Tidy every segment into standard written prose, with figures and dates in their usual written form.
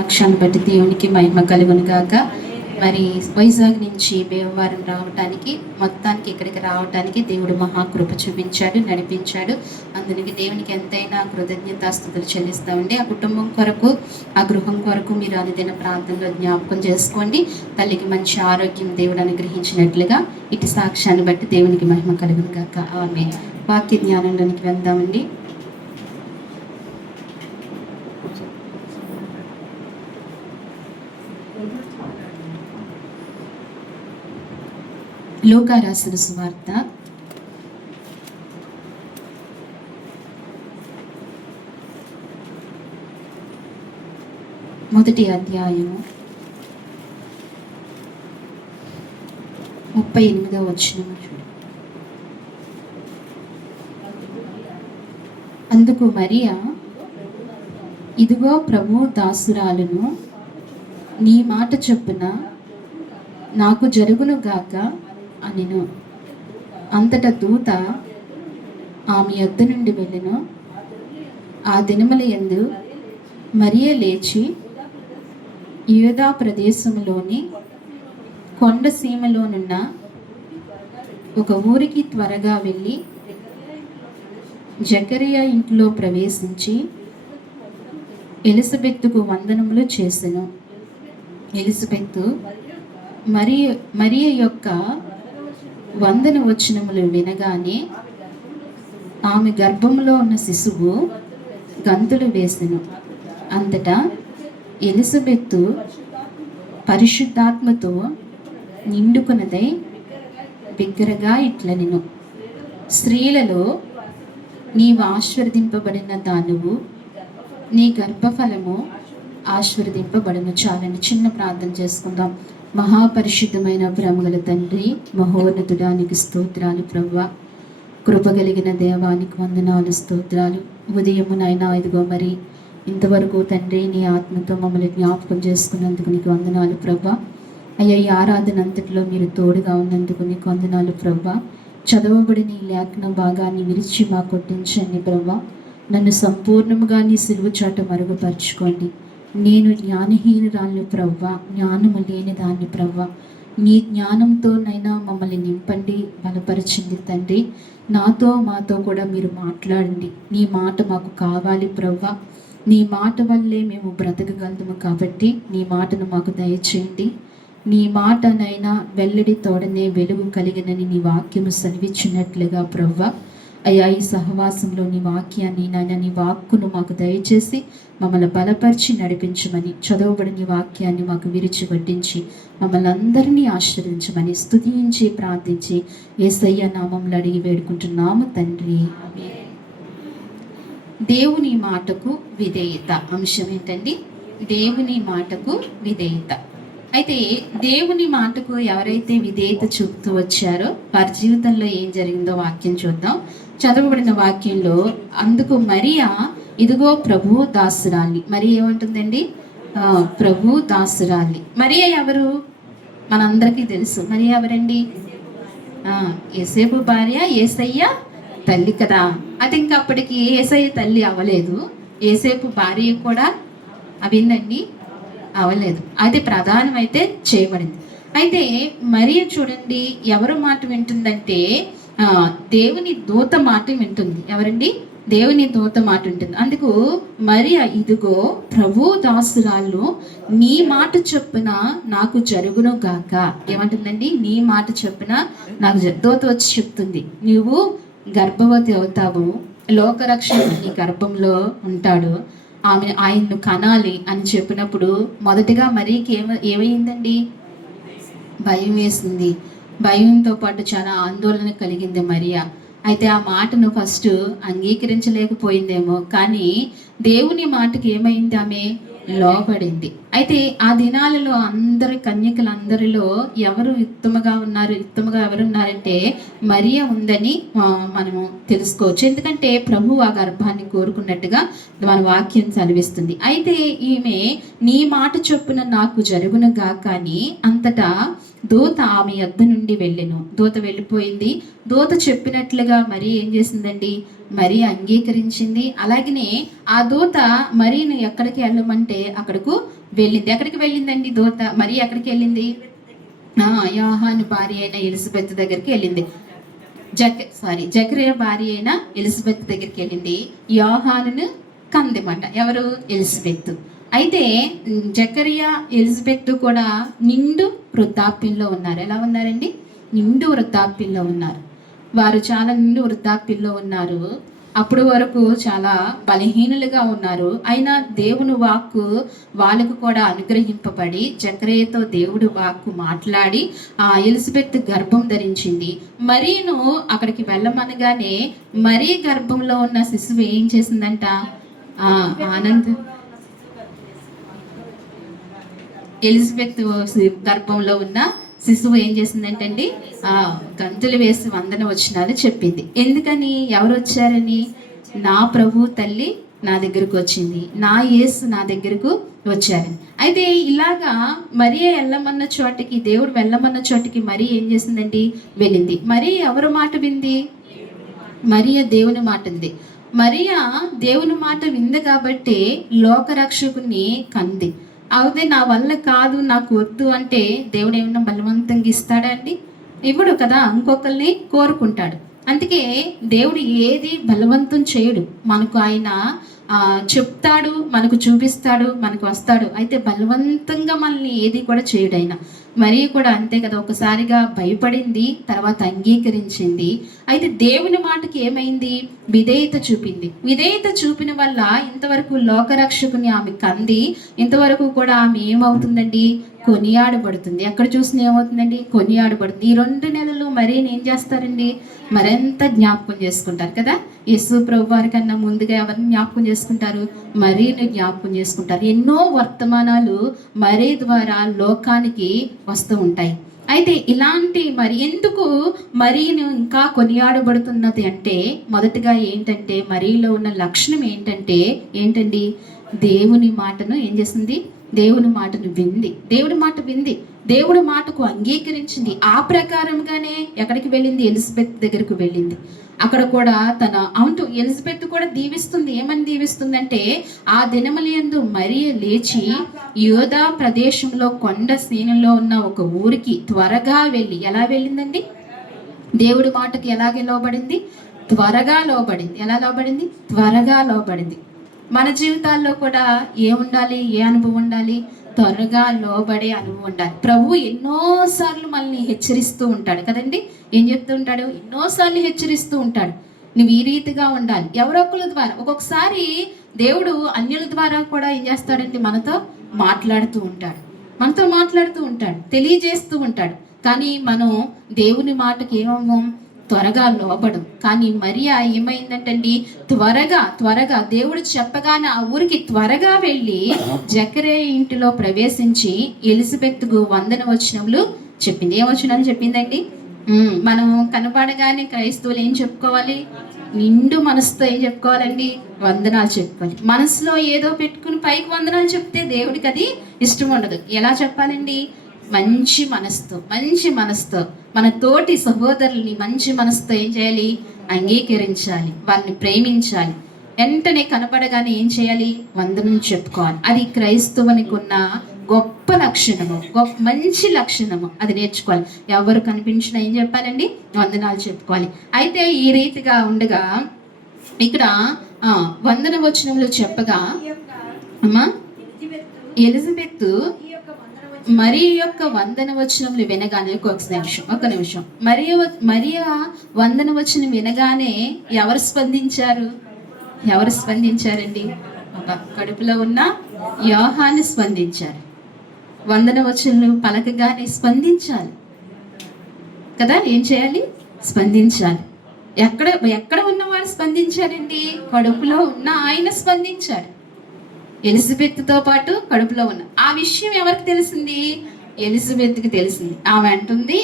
సాక్ష్యాన్ని బట్టి దేవునికి మహిమ కలుగును గాక. మరి వైజాగ్ నుంచి భీమవరం రావటానికి, మొత్తానికి ఇక్కడికి రావటానికి దేవుడు మహాకృప చూపించాడు, నడిపించాడు. అందునికి దేవునికి ఎంతైనా కృతజ్ఞతాస్తుతులు చెల్లిస్తామండి. ఆ కుటుంబం కొరకు, ఆ గృహం కొరకు మీరు అనుదిన ప్రార్థనలో జ్ఞాపకం చేసుకోండి. తల్లికి మంచి ఆరోగ్యం దేవుడు అనుగ్రహించినట్లుగా ఇటు సాక్ష్యాన్ని బట్టి దేవునికి మహిమ కలుగును గాక. ఆమేన్. వాక్య జ్ఞానంలోనికి వెళ్దామండి. లూకా రాసిన సువార్త 1వ అధ్యాయము 38వ వచనం. అందుకు మరియా, ఇదిగో ప్రభు దాసురాలును, నీ మాట చొప్పున నాకు జరుగును గాక అనెను. అంతటా దూత ఆమె యొద్ద నుండి వెళ్ళెను. ఆ దినముల యందు మరియ లేచి యూదా ప్రదేశములోని కొండ సీమలోనున్న ఒక ఊరికి త్వరగా వెళ్ళి జకరియా ఇంట్లో ప్రవేశించి ఎలిజబెత్తుకు వందనములు చేసెను. ఎలిజబెత్తు మరియ యొక్క వందన వచనములు వినగానే ఆమె గర్భంలో ఉన్న శిశువు గంతులు వేసెను. అంతటా ఎలిజబెత్తు పరిశుద్ధాత్మతో నిండుకున్నదై బిగ్గరగా ఇట్లనెను, స్త్రీలలో నీవు ఆశీర్వదింపబడిన దానవు, నీ గర్భఫలము ఆశీర్వదింపబడును. చాలని చిన్న ప్రార్థన చేసుకుందాం. మహాపరిశుద్ధమైన ప్రేమగల తండ్రి, మహోన్నతుడానికి స్తోత్రాలు ప్రభువా. కృపగలిగిన దేవానికి వందనాలు, స్తోత్రాలు. ఉదయమునైనా ఇదిగో మరి ఇంతవరకు తండ్రి నీ ఆత్మతో మమ్మల్ని జ్ఞాపకం చేసుకున్నందుకు నీకు వందనాలు ప్రభువా. అయ్యా, ఈ ఆరాధన అంతటిలో మీరు తోడుగా ఉన్నందుకు నీకు వందనాలు ప్రభువా. చదవబడిన ఈ లేఖన భాగాన్ని విరిచి మా కొట్టించండి ప్రభువా. నన్ను సంపూర్ణముగా నీ సిలువ చాట మరుగుపరచుకోండి. నేను జ్ఞానహీనురాలు ప్రవ్వా, జ్ఞానము లేని దాన్ని ప్రవ్వా. నీ జ్ఞానంతోనైనా మమ్మల్ని నింపండి, బలపరచండి తండ్రి. నాతో మాతో కూడా మీరు మాట్లాడండి. నీ మాట మాకు కావాలి ప్రవ్వా. నీ మాట వల్లే మేము బ్రతకగలము కాబట్టి నీ మాటను మాకు దయచేయండి. నీ మాటనైనా వెల్లడి తోడనే వెలుగు కలిగినని నీ వాక్యము సెలవిచ్చినట్లుగా ప్రవ్వా. అయ్యా, ఈ సహవాసంలో నీ వాక్యాన్ని నాయన, నీ వాక్కును మాకు దయచేసి మమ్మల్ని బలపరిచి నడిపించమని, చదవబడిన వాక్యాన్ని మాకు విరిచి వడ్డించి మమ్మల్ని అందరినీ ఆశీర్వదించమని స్తుతించి ప్రార్థించి యేసయ్య నామములో అడిగి వేడుకుంటున్నాము తండ్రి. ఆమేన్. దేవుని మాటకు విధేయత. అంశం ఏంటండి? దేవుని మాటకు విధేయత. అయితే దేవుని మాటకు ఎవరైతే విధేయత చూపుతూ వచ్చారో వారి జీవితంలో ఏం జరిగిందో వాక్యం చూద్దాం. చదవబడిన వాక్యంలో, అందుకు మరియా, ఇదిగో ప్రభు దాసురాలి. మరి ఏమంటుందండి? ప్రభు దాసురాలి. మరియా ఎవరు? మనందరికీ తెలుసు. మరియా ఎవరండి? యేసేపు భార్య, యేసయ్య తల్లి కదా. అది ఇంకా అప్పటికి యేసయ్య తల్లి అవ్వలేదు, యేసేపు భార్య కూడా అవిందండి అవ్వలేదు. అయితే ప్రధానమైతే చేయబడింది. అయితే మరియ చూడండి ఎవరు మాట వింటుందంటే దేవుని దూత మాట వింటుంది. ఎవరండి? దేవుని దూత మాట ఉంటుంది. అందుకు మరియ, ఇదిగో ప్రభు దాసురాలు, నీ మాట చొప్పున నాకు జరుగును గాక. ఏమంటుందండి? నీ మాట చొప్పున నాకు దూత వచ్చి చెప్తుంది, నీవు గర్భవతి అవుతావు, లోకరక్షకుడు నీ గర్భంలో ఉంటాడు, ఆయన్ను కనాలి అని చెప్పినప్పుడు మొదటిగా మరీకి ఏమైందండి? భయం వేసింది. భయంతో పాటు చాలా ఆందోళన కలిగింది మరియా. అయితే ఆ మాటను ఫస్ట్ అంగీకరించలేకపోయిందేమో, కానీ దేవుని మాటకి ఏమైంది? ఆమె లోబడింది. అయితే ఆ దినాలలో అందరి కన్యకలందరిలో ఎవరు ఉత్తమగా ఎవరున్నారంటే మరియ ఉందని మనము తెలుసుకోవచ్చు. ఎందుకంటే ప్రభు ఆ గర్భాన్ని కోరుకున్నట్టుగా మన వాక్యం చదివిస్తుంది. అయితే ఈమె నీ మాట చొప్పున నాకు జరుగును గాక అని అంతటా దూత ఆమె యొద్ద నుండి వెళ్ళెను. దూత వెళ్ళిపోయింది. దూత చెప్పినట్లుగా మరి ఏం చేసిందండి? మరి అంగీకరించింది. అలాగనే ఆ దూత మరీను ఎక్కడికి వెళ్ళమంటే అక్కడకు వెళ్ళింది. ఎక్కడికి వెళ్ళిందండి దూత? మరి ఎక్కడికి వెళ్ళింది? యోహాను భార్య అయిన ఎలిజబెత్ దగ్గరికి వెళ్ళింది. జకరియా భార్య అయిన ఎలిజబెత్ దగ్గరికి వెళ్ళింది. యోహానును కందిమాట. ఎవరు? ఎలిజబెత్. అయితే జకరియా ఎలిజబెత్ కూడా నిండు వృద్ధాప్యంలో ఉన్నారు. ఎలా ఉన్నారండి? నిండు వృద్ధాప్యంలో ఉన్నారు. వారు చాలా నిండు వృద్ధాప్యంలో ఉన్నారు. అప్పటి వరకు చాలా బలహీనులుగా ఉన్నారు. అయినా దేవుని వాక్కు వాళ్ళకు కూడా అనుగ్రహింపబడి జకరియతో దేవుడు వాక్కు మాట్లాడి ఆ ఎలిజబెత్ గర్భం ధరించింది. మరియను అక్కడికి వెళ్ళమనగానే మరీ గర్భంలో ఉన్న శిశువు ఏం చేసిందంట? ఆనంద్ ఎలిజబెత్ గర్భంలో ఉన్న శిశువు ఏం చేసిందంటండి? గంతులు వేసి వందన వచనాలు చెప్పింది. ఎందుకని? ఎవరు వచ్చారని? నా ప్రభు తల్లి నా దగ్గరకు వచ్చింది, నా యేసు నా దగ్గరకు వచ్చారని. అయితే ఇలాగా మరియ వెళ్ళమన్న చోటికి, దేవుడు వెళ్ళమన్న చోటికి మరి ఏం చేసిందండి? వెళ్ళింది. మరి ఎవరు మాట వింది? మరియ దేవుని మాట ఉంది. మరియ దేవుని మాట వింది కాబట్టి లోకరక్షకుని కంది. అయితే నా వల్ల కాదు, నాకు వద్దు అంటే దేవుడు ఏమన్నా బలవంతంగా ఇస్తాడా అండి? ఇవ్వడు కదా, ఇంకొకరిని కోరుకుంటాడు. అందుకే దేవుడు ఏది బలవంతం చేయడు. మనకు ఆయన చెప్తాడు, మనకు చూపిస్తాడు, మనకు వస్తాడు. అయితే బలవంతంగా మనల్ని ఏది కూడా చేయడు ఆయన. మరీ కూడా అంతే కదా, ఒకసారిగా భయపడింది, తర్వాత అంగీకరించింది. అయితే దేవుని మాటకి ఏమైంది? విధేయత చూపింది. విధేయత చూపిన వల్ల ఇంతవరకు లోకరక్షకుని ఆమె కంది. ఇంతవరకు కూడా ఆమె ఏమవుతుందండి? కొనియాడబడుతుంది. ఎక్కడ చూసిన ఏమవుతుందండి? కొనియాడబడుతుంది. ఈ 2 నెలలు మరీని ఏం చేస్తారండి? మరింత జ్ఞాపకం చేసుకుంటారు కదా. యేసు ప్రభు వారి కన్నా ముందుగా ఎవరిని జ్ఞాపకం చేసుకుంటారు? మరీని జ్ఞాపకం చేసుకుంటారు. ఎన్నో వర్తమానాలు మరీ ద్వారా లోకానికి వస్తూ ఉంటాయి. అయితే ఇలాంటి మరి ఎందుకు మరీను ఇంకా కొనియాడబడుతున్నది అంటే, మొదటిగా ఏంటంటే మరీలో ఉన్న లక్షణం ఏంటండి? దేవుని మాటను ఏం చేసింది? దేవుని మాటను వింది. దేవుడి మాట వింది, దేవుడి మాటకు అంగీకరించింది. ఆ ప్రకారంగానే ఎక్కడికి వెళ్ళింది? ఎలిజబెత్ దగ్గరకు వెళ్ళింది. అక్కడ కూడా ఎలిజబెత్ కూడా దీవిస్తుంది. ఏమని దీవిస్తుందంటే, ఆ దినములందు మరియ లేచి యూదా ప్రదేశంలో కొండ శ్రేణుల్లో ఉన్న ఒక ఊరికి త్వరగా వెళ్ళి, ఎలా వెళ్ళిందండి? దేవుడి మాటకి ఎలాగే లోబడింది? త్వరగా లోబడింది. ఎలా లోబడింది? త్వరగా లోబడింది. మన జీవితాల్లో కూడా ఏముండాలి? ఏ అనుభవం ఉండాలి? త్వరగా లోబడే అనుభవం ఉండాలి. ప్రభు ఎన్నోసార్లు మనల్ని హెచ్చరిస్తూ ఉంటాడు కదండి. ఏం చెప్తూ ఉంటాడు? ఎన్నోసార్లు హెచ్చరిస్తూ ఉంటాడు. నువ్వు ఈ రీతిగా ఉండాలి. ఎవరొక్కల ద్వారా, ఒక్కొక్కసారి దేవుడు అన్యుల ద్వారా కూడా ఏం చేస్తాడండి? మనతో మాట్లాడుతూ ఉంటాడు, తెలియజేస్తూ ఉంటాడు. కానీ మనం దేవుని మాటకి ఏమవ్వం? త్వరగా లోబడం. కానీ మరియా ఏమైందంటండి? త్వరగా దేవుడు చెప్పగానే ఆ ఊరికి త్వరగా వెళ్ళి జకరియా ఇంటిలో ప్రవేశించి ఎలిజబెత్కు వందన వచనములు చెప్పింది. ఏ వచనాలు చెప్పిందండి? మనం కనపడగానే క్రైస్తవులు ఏం చెప్పుకోవాలి? నిండు మనసుతో ఏం చెప్పుకోవాలండి? వందనాలు చెప్పుకోవాలి. మనసులో ఏదో పెట్టుకుని పైకి వందనాలు చెప్తే దేవుడికి అది ఇష్టం ఉండదు. ఎలా చెప్పాలండి? మంచి మనసుతో మన తోటి సహోదరుల్ని మంచి మనసుతో ఏం చేయాలి? అంగీకరించాలి, వారిని ప్రేమించాలి. వెంటనే కనపడగానే ఏం చేయాలి? వందనం చెప్పుకోవాలి. అది క్రైస్తవునికి ఉన్న గొప్ప లక్షణము, మంచి లక్షణము. అది నేర్చుకోవాలి. ఎవరు కనిపించినా ఏం చెప్పాలండి? వందనాలు చెప్పుకోవాలి. అయితే ఈ రీతిగా ఉండగా ఇక్కడ వందన వచనంలో చెప్పగా, అమ్మా ఎలిజబెత్ మరి యొక్క వందన వచనములు వినగానే, ఒక నిమిషం మరియ వందన వచనం వినగానే ఎవరు స్పందించారండి? కడుపులో ఉన్న యోహాను స్పందించారు. వందన వచనములు పలకగానే స్పందించాలి కదా. ఏం చేయాలి? స్పందించాలి. ఎక్కడ ఉన్నవారు స్పందించారండి? కడుపులో ఉన్న ఆయన స్పందించాడు. ఎలిజబెత్తో పాటు కడుపులో ఉన్న ఆ విషయం ఎవరికి తెలిసింది? ఎలిజబెత్కి తెలిసింది. ఆమె అంటుంది,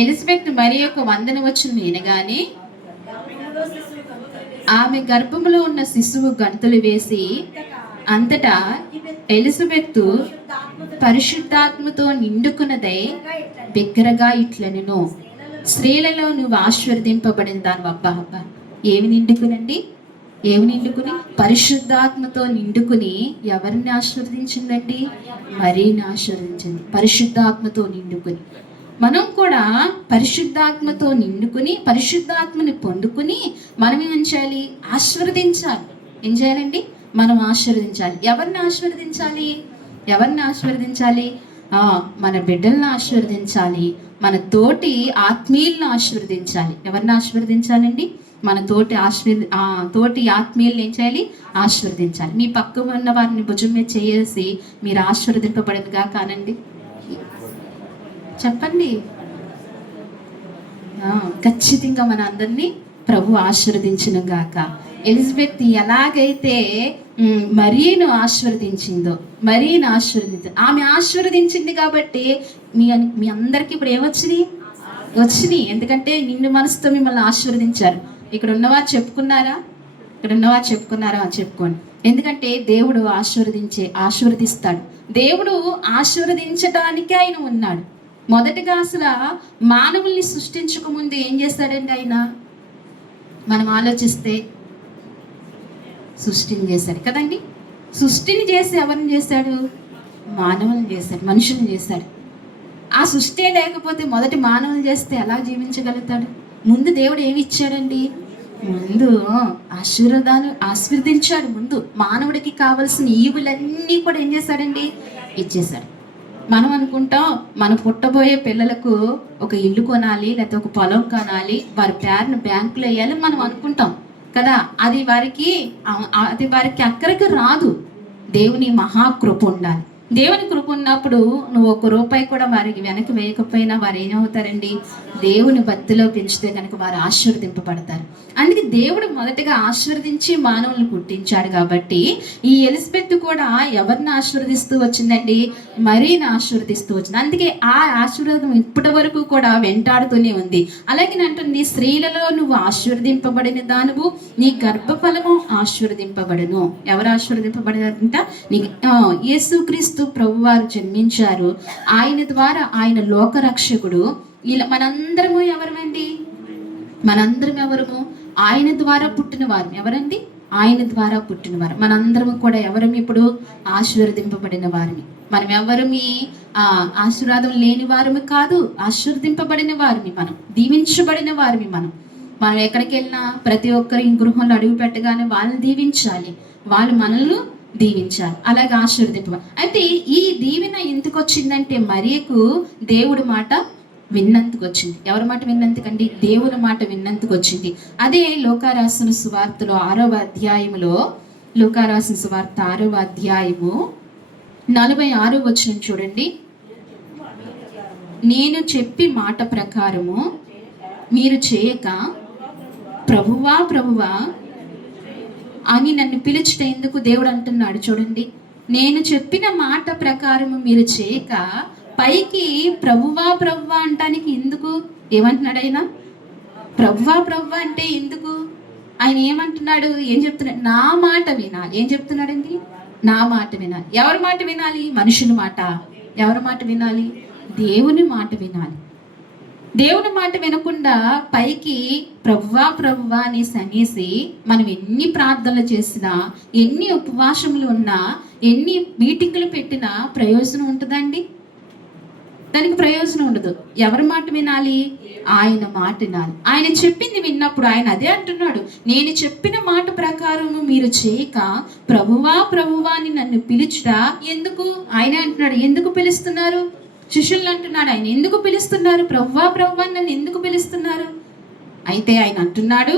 ఎలిజబెత్ మరి యొక్క వందన వచనం వినగానే ఆమె గర్భంలో ఉన్న శిశువు గంతులు వేసి, అంతటా ఎలిజబెత్ పరిశుద్ధాత్మతో నిండుకున్నదై బిగ్గరగా ఇట్లనెను, స్త్రీలలో నువ్వు ఆశీర్వదింపబడిన దాని. అబ్బా ఏమి నిండుకునండి? ఏమి నిండుకుని? పరిశుద్ధాత్మతో నిండుకుని ఎవరిని ఆశీర్వదించిందండి? మరీని ఆశీర్వదించింది. పరిశుద్ధాత్మతో నిండుకుని మనం కూడా పరిశుద్ధాత్మతో నిండుకుని పరిశుద్ధాత్మని పొందుకుని మనం ఏం చేయాలి? ఆశీర్వదించాలి. ఏం చేయాలండి? మనం ఆశీర్వదించాలి. ఎవరిని ఆశీర్వదించాలి? ఎవరిని ఆశీర్వదించాలి? మన బిడ్డలను ఆశీర్వదించాలి. మన తోటి ఆత్మీయులను ఆశీర్వదించాలి. ఎవరిని ఆశీర్వదించాలండి? మన తోటి ఆత్మీయులను ఏం చేయాలి? ఆశీర్వదించాలి. మీ పక్క ఉన్న వారిని భుజం మీద చేసి మీరు ఆశీర్వదింపబడినగా కానండి. చెప్పండి. ఖచ్చితంగా మన అందరినీ ప్రభు ఆశీర్వదించిన గాక. ఎలిజబెత్ ఎలాగైతే మరియను ఆశీర్వదించిందో, మరియను ఆమె ఆశీర్వదించింది కాబట్టి మీ అందరికి ఇప్పుడు వచ్చినాయి. ఎందుకంటే నిన్ను మనసుతో మిమ్మల్ని ఆశీర్వదించారు. ఇక్కడ ఉన్నవారు చెప్పుకున్నారా? చెప్పుకోండి. ఎందుకంటే దేవుడు ఆశీర్వదిస్తాడు. దేవుడు ఆశీర్వదించడానికి ఆయన ఉన్నాడు. మొదటిగా అసలు మానవుల్ని సృష్టించక ముందు ఏం చేస్తాడండి ఆయన? మనం ఆలోచిస్తే సృష్టిని చేశాడు కదండి. సృష్టిని చేసి ఎవరిని చేశాడు? మానవుల్ని చేశాడు, మనుషుల్ని చేశాడు. ఆ సృష్టి లేకపోతే మొదటి మానవులు చేస్తే ఎలా జీవించగలుగుతాడు? ముందు దేవుడు ఏమి ఇచ్చాడండి? ముందు ఆశీర్వదించాడు. ముందు మానవుడికి కావలసిన ఈవులన్నీ కూడా ఏం చేశాడండి? ఇచ్చేశాడు. మనం అనుకుంటాం మనం పుట్టబోయే పిల్లలకు ఒక ఇల్లు కొనాలి, లేకపోతే ఒక పొలం కొనాలి, వారి పేరును బ్యాంకులో వేయాలి మనం అనుకుంటాం కదా. అది వారికి అక్కడికి రాదు. దేవుని మహాకృప ఉండాలి. దేవుని కృప ఉన్నప్పుడు నువ్వు 1 రూపాయి కూడా వారికి వెనక్కి వేయకపోయినా వారు ఏమవుతారండి? దేవుని భక్తిలో పెంచితే కనుక వారు ఆశీర్వదింపబడతారు. అందుకే దేవుడు మొదటగా ఆశీర్వదించి మానవులను పుట్టించాడు. కాబట్టి ఈ ఎలిజబెత్ కూడా ఎవరిని ఆశీర్వదిస్తూ వచ్చిందండి? మరీని ఆశీర్వదిస్తూ వచ్చింది. అందుకే ఆ ఆశీర్వాదం ఇప్పటి వరకు కూడా వెంటాడుతూనే ఉంది. అలాగే అంటుంది, స్త్రీలలో నువ్వు ఆశీర్వదింపబడిన దానువు, నీ గర్భఫలము ఆశీర్వదింపబడును. ఎవరు ఆశీర్వదింపబడినంట? యేసుక్రీస్తు ప్రభువారు జన్మించారు. ఆయన ద్వారా ఆయన లోకరక్షకుడు. ఇలా మనందరము ఎవరమండి? మనందరం ఎవరము? ఆయన ద్వారా పుట్టిన వారు. ఎవరండి? ఆయన ద్వారా పుట్టినవారు. మనందరము కూడా ఎవరం? ఇప్పుడు ఆశీర్వదింపబడిన వారిని. మనం ఎవరిమి ఆశీర్వాదం లేని వారిమి కాదు, ఆశీర్వదింపబడిన వారిని. మనం దీవించబడిన వారిని. మనం ఎక్కడికి వెళ్ళినా ప్రతి ఒక్కరి గృహంలో అడుగు పెట్టగానే వాళ్ళని దీవించాలి, వాళ్ళు మనల్ని దీవించాలి, అలాగే ఆశీర్వదింప. అయితే ఈ దీవెన ఎందుకు వచ్చిందంటే మరియకు దేవుడి మాట విన్నందుకు వచ్చింది. ఎవరి మాట విన్నందుకండి? దేవుని మాట విన్నందుకు వచ్చింది. అదే లూకారాసిన సువార్తలో 6వ అధ్యాయములో, లూకారాసిన సువార్త 6వ అధ్యాయము 46వ వచనం చూడండి. నేను చెప్పి మాట ప్రకారము మీరు చేయక ప్రభువా ప్రభువా అని నన్ను పిలుచుట ఎందుకు? దేవుడు అంటున్నాడు చూడండి. నేను చెప్పిన మాట ప్రకారము మీరు చేయక పైకి ప్రభువా ప్రభువా అంటానికి ఎందుకు? ఏమంటున్నాడు ఆయన? ప్రభువా ప్రభువా అంటే ఎందుకు? ఆయన ఏమంటున్నాడు? ఏం చెప్తున్నాడు? నా మాట వినాలి. ఏం చెప్తున్నాడండి? నా మాట వినాలి. ఎవరి మాట వినాలి? మనుషుల మాట. ఎవరి మాట వినాలి? దేవుని మాట వినాలి. దేవుని మాట వినకుండా పైకి ప్రభువా ప్రభువా అని అనేసి మనం ఎన్ని ప్రార్థనలు చేసినా, ఎన్ని ఉపవాసములు ఉన్నా, ఎన్ని మీటింగులు పెట్టినా ప్రయోజనం ఉంటుందండి? దానికి ప్రయోజనం ఉండదు. ఎవరి మాట వినాలి? ఆయన మాట వినాలి. ఆయన చెప్పింది విన్నప్పుడు ఆయన అదే అంటున్నాడు, నేను చెప్పిన మాట ప్రకారము మీరు చేయక ప్రభువా ప్రభువా అని నన్ను పిలుచుట ఎందుకు? ఆయన అంటున్నాడు, ఎందుకు పిలుస్తున్నారు? శిష్యులు అంటున్నాడు, ఆయన ఎందుకు పిలుస్తున్నారు? ప్రభువా ప్రభువా నన్ను ఎందుకు పిలుస్తున్నారు? అయితే ఆయన అంటున్నాడు,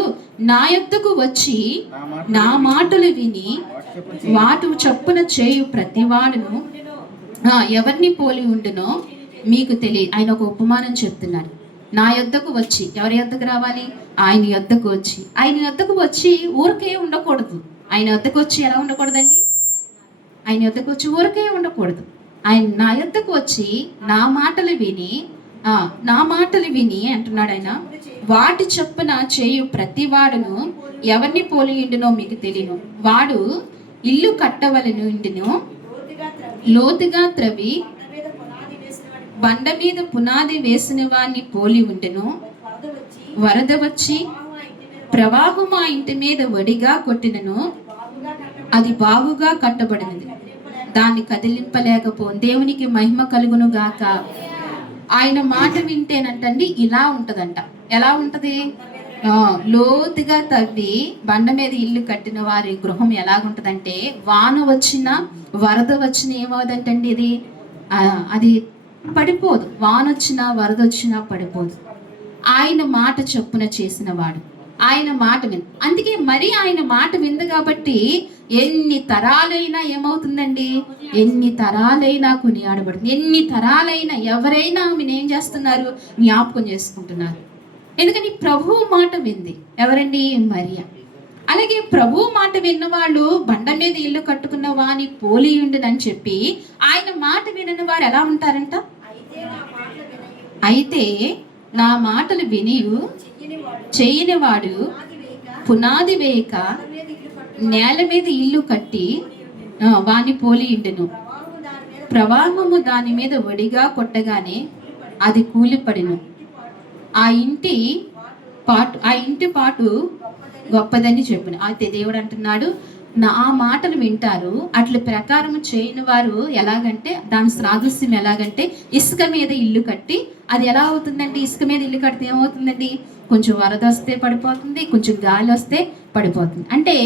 నా యొద్దకు వచ్చి నా మాటలు విని వాటి చొప్పున చేయు ప్రతివాడును ఎవరిని పోలి ఉండునో మీకు తెలియదు. ఆయన ఒక ఉపమానం చెప్తున్నాడు. నా యొద్దకు వచ్చి, ఎవరి యొద్దకు రావాలి? ఆయన యొద్దకు వచ్చి. ఆయన యొద్దకు వచ్చి ఊరికే ఉండకూడదు. ఆయన యొద్దకు వచ్చి ఎలా ఉండకూడదండి? ఆయన యొద్దకు వచ్చి ఊరికే ఉండకూడదు. ఆయన నా యొద్దకు వచ్చి నా మాటలు విని అంటున్నాడు ఆయన, వాటి చొప్పున చేయు ప్రతి వాడును ఎవరిని పోలి ఉండునో మీకు తెలియను. వాడు ఇల్లు కట్టవలను ఉండును, లోతుగా త్రవి బండ మీద పునాది వేసిన వాడిని పోలి ఉండును. వరద వచ్చి ప్రవాహం ఆ ఇంటి మీద వడిగా కొట్టినను అది బాగుగా కట్టబడినది, దాన్ని కదిలింపలేకపో. దేవునికి మహిమ కలుగును గాక. ఆయన మాట వింటేనంటండి ఇలా ఉంటదంట. ఎలా ఉంటది? లోతుగా తవ్వి బండ మీద ఇల్లు కట్టిన వారి గృహం ఎలాగుంటదంటే, వాన వచ్చినా వరద వచ్చినా ఏమవుదంటండి ఇది అది పడిపోదు. వాన వచ్చినా వరద వచ్చినా పడిపోదు. ఆయన మాట చొప్పున చేసిన వాడు, ఆయన మాట అందుకే మరి ఆయన మాట వింది కాబట్టి ఎన్ని తరాలైనా ఏమవుతుందండి, ఎన్ని తరాలైనా కొనియాడబడుతుంది. ఎన్ని తరాలైనా ఎవరైనా ఆమెను ఏం చేస్తున్నారు, జ్ఞాపకం చేసుకుంటున్నారు. ఎందుకని ప్రభువు మాట వింది. ఎవరండి? మరియ. అలాగే ప్రభువు మాట విన్న వాళ్ళు బండ మీద ఇల్లు కట్టుకున్న వాని పోలి ఉండదని చెప్పి ఆయన మాట వినని వారు ఎలా ఉంటారంట? అయితే నా మాటలు విని చెయ్యని వాడు పునాది వేయక నేల మీద ఇల్లు కట్టి వాని పోలి ఉండెను. ప్రవాహము దాని మీద వడిగా కొట్టగానే అది కూలిపడిను. ఆ ఇంటి పాటు గొప్పదని చెప్పిన. అయితే దేవుడు అంటున్నాడు, నా మాటలు వింటారు, అట్ల ప్రకారం చేయని వారు ఎలాగంటే, దాని సాదృశ్యం ఎలాగంటే, ఇసుక మీద ఇల్లు కట్టి, అది ఎలా అవుతుందండి? ఇసుక మీద ఇల్లు కడితే ఏమవుతుందండి? కొంచెం వరద వస్తే పడిపోతుంది, కొంచెం గాలి వస్తే పడిపోతుంది. అంటే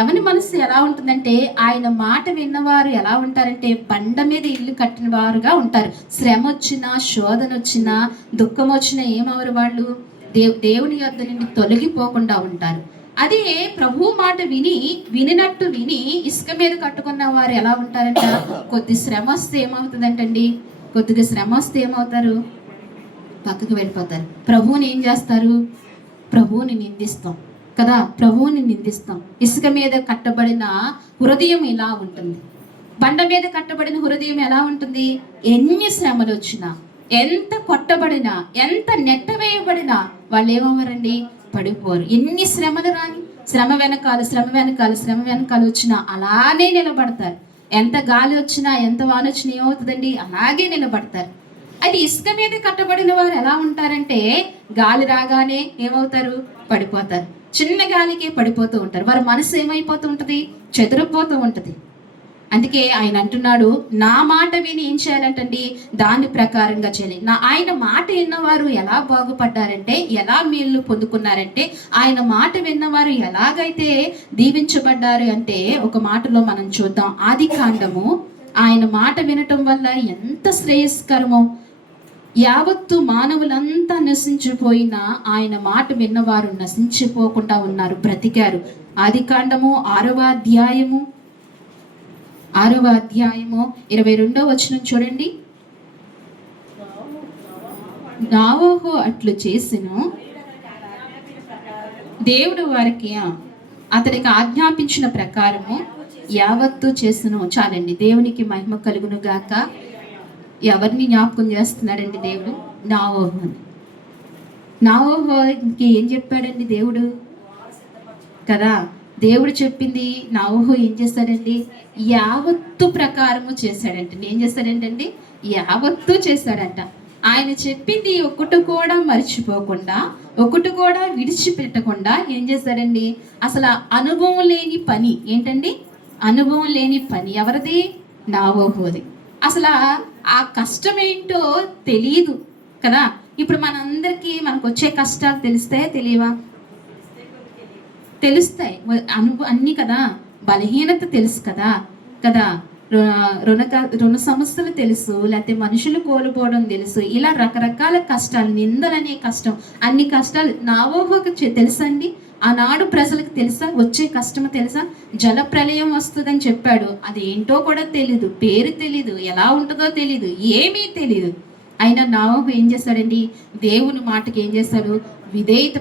ఎవరి మనసు ఎలా ఉంటుందంటే, ఆయన మాట విన్నవారు ఎలా ఉంటారంటే బండ మీద ఇల్లు కట్టిన వారుగా ఉంటారు. శ్రమ వచ్చినా, శోధన వచ్చినా, దుఃఖం వచ్చినా ఏమవరు వాళ్ళు? దేవుని యొద్ద నుండి తొలగిపోకుండా ఉంటారు. అదే ప్రభు మాట వినినట్టు విని ఇసుక మీద కట్టుకున్న వారు ఎలా ఉంటారంట? కొద్ది శ్రమ వస్తే ఏమవుతుందంటండి, కొద్దిగా శ్రమ వస్తే ఏమవుతారు? పక్కకు వెళ్ళిపోతారు. ప్రభువుని ఏం చేస్తారు? ప్రభువుని నిందిస్తాం కదా, ప్రభువుని నిందిస్తాం. ఇసుక మీద కట్టబడిన హృదయం ఇలా ఉంటుంది. బండ మీద కట్టబడిన హృదయం ఎలా ఉంటుంది? ఎన్ని శ్రమలు వచ్చినా, ఎంత కొట్టబడినా, ఎంత నెట్టవేయబడినా వాళ్ళు ఏమవ్వరండి? పడిపోరు. ఎన్ని శ్రమలు రాని, శ్రమ వెనకాల వచ్చినా అలానే నిలబడతారు. ఎంత గాలి వచ్చినా, ఎంత వాన వచ్చినా ఏమవుతుందండి? అలాగే నిలబడతారు. అది ఇసుక మీద కట్టబడిన వారు ఎలా ఉంటారంటే, గాలి రాగానే ఏమవుతారు? పడిపోతారు. చిన్న గాలికి పడిపోతూ ఉంటారు. వారి మనసు ఏమైపోతూ ఉంటుంది? చెదిరిపోతూ ఉంటుంది. అందుకే ఆయన అంటున్నాడు, నా మాట విని ఏం చేయాలంటండి? దాని ప్రకారంగా చేయాలి. ఆయన మాట విన్నవారు ఎలా బాగుపడ్డారంటే, ఎలా మేలు పొందుకున్నారంటే, ఆయన మాట విన్నవారు ఎలాగైతే దీవించబడ్డారు అంటే, ఒక మాటలో మనం చూద్దాం. ఆదికాండము ఆయన మాట వినటం వల్ల ఎంత శ్రేయస్కరమో. యావత్తు మానవులంతా నశించిపోయినా ఆయన మాట విన్నవారు నశించిపోకుండా ఉన్నారు, బ్రతికారు. ఆదికాండము 6వ అధ్యాయము 22వ వచనం చూడండి. నోవహు అట్లు చేసెను, దేవుడు వారికి అతనికి ఆజ్ఞాపించిన ప్రకారము యావత్తు చేసెను. చాలండి. దేవునికి మహిమ కలుగును గాక. ఎవరిని జ్ఞాపకం చేస్తున్నాడండి దేవుడు? నోవహుకి ఏం చెప్పాడండి దేవుడు కదా? దేవుడు చెప్పింది నోవహు ఏం చేశాడండి? యావత్తు ప్రకారము చేశాడంట. ఏం చేశాడంటండి? యావత్తు చేశాడంట. ఆయన చెప్పింది ఒకటి కూడా మర్చిపోకుండా, ఒకటి కూడా విడిచిపెట్టకుండా ఏం చేశాడండి? అసలు అనుభవం లేని పని ఏంటండి? అనుభవం లేని పని ఎవరిది? నోవహుది. అసలు ఆ కష్టం ఏంటో తెలియదు కదా. ఇప్పుడు మనందరికీ మనకు వచ్చే కష్టాలు తెలిస్తాయా, తెలియవా? తెలుస్తాయి. అన్ని కదా. బలహీనత తెలుసు కదా కదా రుణ సమస్యలు తెలుసు, లేకపోతే మనుషులు కోల్పోవడం తెలుసు. ఇలా రకరకాల కష్టాలు, నిందలనే కష్టం, అన్ని కష్టాలు నోవహుకు తెలుసండి. ఆనాడు ప్రజలకు తెలుసా వచ్చే కష్టం? తెలుసా? జల ప్రళయం వస్తుందని చెప్పాడు. అది ఏంటో కూడా తెలీదు, పేరు తెలీదు, ఎలా ఉంటుందో తెలీదు, ఏమీ తెలీదు. అయినా నోవహు ఏం చేశాడండి? దేవుని మాటకి ఏం చేశాడు? విధేయత.